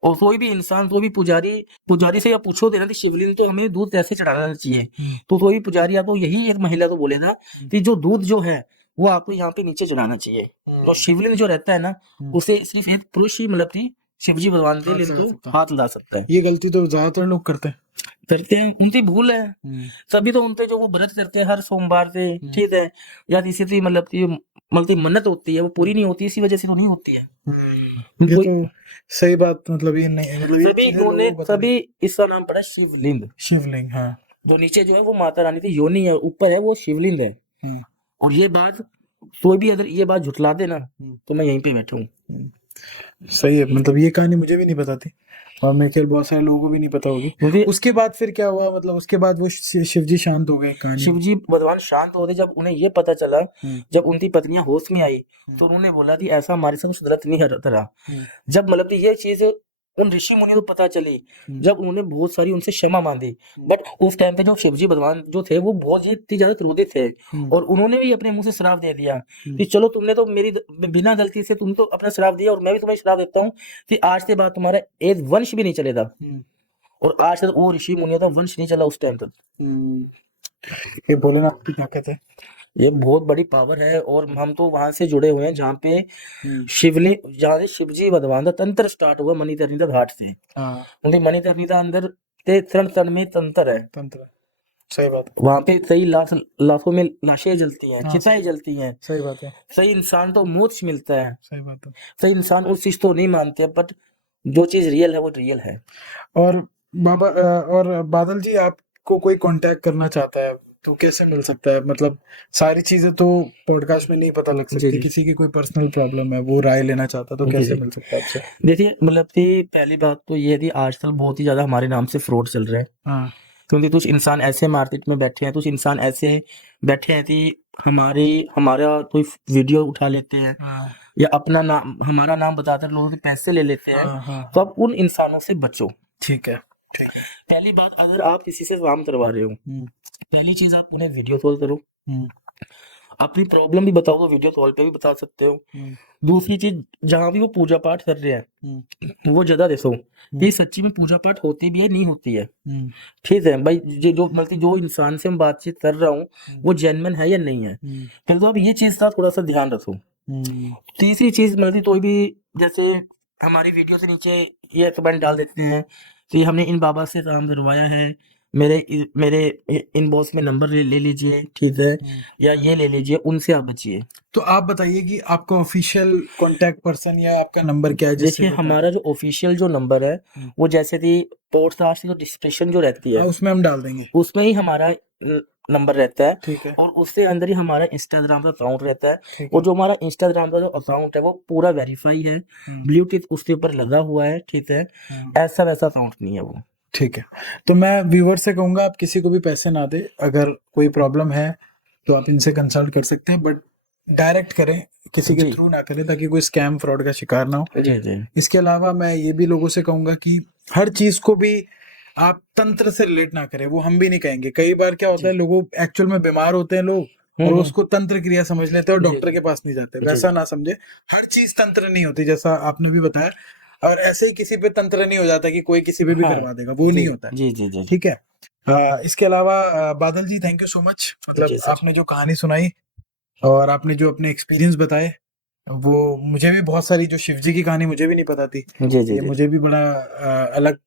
और कोई भी इंसान कोई भी पुजारी से या पूछो देना कि शिवलिंग तो हमें दूध कैसे चढ़ाना चाहिए, तो कोई भी पुजारी आपको यही एक महिला को बोलेगा कि जो दूध जो है वो आपको यहाँ पे नीचे चढ़ाना चाहिए। तो शिवलिंग जो रहता है ना उसे सिर्फ एक पुरुष ही मतलब कि शिवजी भगवान के लिंग को हाथ ला सकता है। ये गलती तो ज्यादातर लोग करते हैं, उनकी भूल है। तभी तो उनपे जो वो व्रत करते हैं हर सोमवार से, ठीक है, या किसी की मतलब की मन्नत होती है वो पूरी नहीं होती, इसी वजह से तो नहीं होती है। ये तो सही बात, मतलब ये नहीं मतलब तभी इसका नाम पड़ा शिवलिंग। शिवलिंग, हाँ। जो नीचे जो है वो माता रानी की योनि है, ऊपर है वो शिवलिंग है। और ये बात कोई भी अगर ये बात झुठला दे ना तो मैं यहीं पे बैठा हूँ। सही है, मतलब ये कहानी मुझे भी नहीं पता थी और मेरे ख्याल बहुत सारे लोगों को भी नहीं पता होगी। उसके बाद फिर क्या हुआ, मतलब उसके बाद वो शिवजी शांत हो गए? कहानी शिवजी भगवान शांत हो गए जब उन्हें ये पता चला, जब उनकी पत्नियां होश में आई तो उन्होंने बोला कि ऐसा हमारे साथ कुछ गलत नहीं कर रहा। जब मतलब ये चीज उन ऋषि मुनियों को पता चली, जब उन्होंने बहुत सारी उनसे क्षमा मांगी, बट उस टाइम पे जो शिवजी भगवान जो थे वो बहुत ही ज्यादा क्रोधित थे और उन्होंने भी अपने मुंह से श्राप दे दिया कि चलो तुमने तो मेरी बिना गलती से तुम तो अपना श्राप दिया और मैं भी तुम्हें श्राप देता हूँ कि आज के बाद तुम्हारा एक वंश भी नहीं चलेगा। और आज तक वो ऋषि मुनियों का वंश नहीं चला उस टाइम तक। ये भोलेनाथ की ताकत है। ये बहुत बड़ी पावर है, और हम तो वहां से जुड़े हुए हैं जहाँ पे हम्म, शिवलिंग, जहाँ से शिवजी भगवान का तंत्र स्टार्ट हुआ, मणिकर्णिका घाट से। हाँ क्योंकि मणिकर्णिका अंदर ते तरण तरण में तंत्र है। तंत्र, सही बात है। वहां पे कई लाखों में लाशें जलती हैं, हाँ चिताएं जलती हैं। सही बात है। सही इंसान तो मोक्ष मिलता है, सही बात है। सही इंसान उस चीज को नहीं मानते, बट जो चीज रियल है वो रियल है। और और बादल जी, आपको कोई कांटेक्ट करना चाहता है तो कैसे मिल सकता है? मतलब सारी चीजें तो पॉडकास्ट में नहीं पता लग जी सकती, जी किसी की कोई पर्सनल प्रॉब्लम है, वो राय लेना चाहता तो जी कैसे जी। मिल सकता है आपसे? देखिए मतलब कि पहली बात तो ये है कि आजकल बहुत ही ज्यादा हमारे नाम से फ्रॉड चल रहे हैं। हाँ क्योंकि कुछ इंसान ऐसे मार्केट में बैठे हैं, कुछ इंसान ऐसे बैठे हैं कि हमारा कोई वीडियो उठा लेते हैं, हाँ या अपना नाम, हमारा नाम बताकर लोगों के पैसे ले लेते हैं। हाँ हाँ, तो आप उन इंसानों से बचो। ठीक है ठीक है। पहली बात, अगर आप किसी से काम करवा रहे हो, हम्म पहली चीज आप उन्हें वीडियो कॉल करो। हम्म अपनी प्रॉब्लम भी बताओ तो वीडियो कॉल पे भी बता सकते हो। हम्म दूसरी चीज, जहां भी वो पूजा पाठ कर रहे हैं, हम्म वो जगह देखो कि सच्ची में पूजा पाठ होती भी है नहीं होती है। हम्म ठीक है भाई, जो मतलब जो इंसान से मैं बातचीत कर रहा हूँ वो जेन्युइन है या नहीं है। हम्म फिर तो आप ये चीज का थोड़ा सा ध्यान रखो। हम्म तीसरी चीज, मतलब कोई भी, जैसे हमारी वीडियो से नीचे ये कमेंट डाल देते हैं कि हमने इन बाबा से काम करवाया है, मेरे इनबॉक्स में नंबर ले लीजिए, ठीक है, या ये ले लीजिए, उनसे आप बचिए। तो आप बताइए कि आपका ऑफिशियल कांटेक्ट पर्सन या आपका नंबर क्या है जिससे देखिए वो हमारा जो ऑफिशियल जो नंबर है, हम्म, वो जैसे कि पॉडकास्ट की जो डिस्क्रिप्शन जो रहती हाँ है, उसमें हम डाल देंगे। उसमें ही हमारा नंबर रहता है, ठीक है और उससे अंदर ही हमारा इंस्टाग्राम का अकाउंट रहता है। ठीक और है। जो हमारा इंस्टाग्राम का जो अकाउंट है वो पूरा वेरीफाई है, ब्लूटूथ उसके ऊपर लगा हुआ है, ठीक है। हाँ, ऐसा वैसा अकाउंट नहीं है वो। ठीक है। तो मैं व्यूवर से कहूंगा आप किसी को भी पैसे ना दे, अगर कोई प्रॉब्लम है तो आप इनसे कंसल्ट कर सकते हैं, बट डायरेक्ट करें, किसी के जी थ्रू ना करें, ताकि कोई स्कैम फ्रॉड का शिकार ना हो। जी जी इसके अलावा मैं ये भी लोगों से कहूंगा कि हर चीज को भी आप तंत्र से रिलेट ना करें, वो हम भी नहीं कहेंगे। कई बार क्या होता है, लोगों एक्चुअल में बीमार होते हैं लोग और उसको तंत्र क्रिया समझ लेते हैं और जी डॉक्टर जी के पास नहीं जाते, जी वैसा ना समझे। हर चीज तंत्र नहीं होती, जैसा आपने भी बताया। और ऐसे ही किसी पे तंत्र नहीं हो जाता कि कोई किसी पे भी हाँ करवा देगा, वो जी नहीं होता है। जी जी जी ठीक है। इसके अलावा बादल जी, थैंक यू सो मच। मतलब जी सर। आपने जो कहानी सुनाई और आपने जो अपने एक्सपीरियंस बताए, वो मुझे भी बहुत सारी, जो शिव जी की कहानी मुझे भी नहीं पता थी, जी जी ये जी मुझे भी बड़ा अलग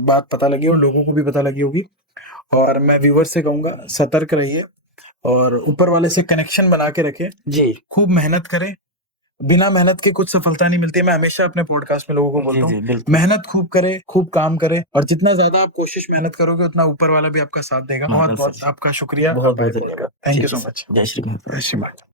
बात पता लगी और लोगों को भी पता लगी होगी। और मैं व्यूअर्स से कहूंगा सतर्क रहिए और ऊपर वाले से कनेक्शन बना के रखें, जी खूब मेहनत करें। बिना मेहनत के कुछ सफलता नहीं मिलती है। मैं हमेशा अपने पॉडकास्ट में लोगों को जी बोलता हूँ, जी बिल्कुल। मेहनत खूब करें, खूब काम करें, और जितना ज्यादा आप कोशिश मेहनत करोगे उतना ऊपर वाला भी आपका साथ देगा। बहुत मानल बहुत सर, आपका शुक्रिया। बहुत बाय बहुत बाय। धन्यवाद। थैंक यू ठीक है सो सर, मच। जय श्री कृष्ण। जय श्री राम।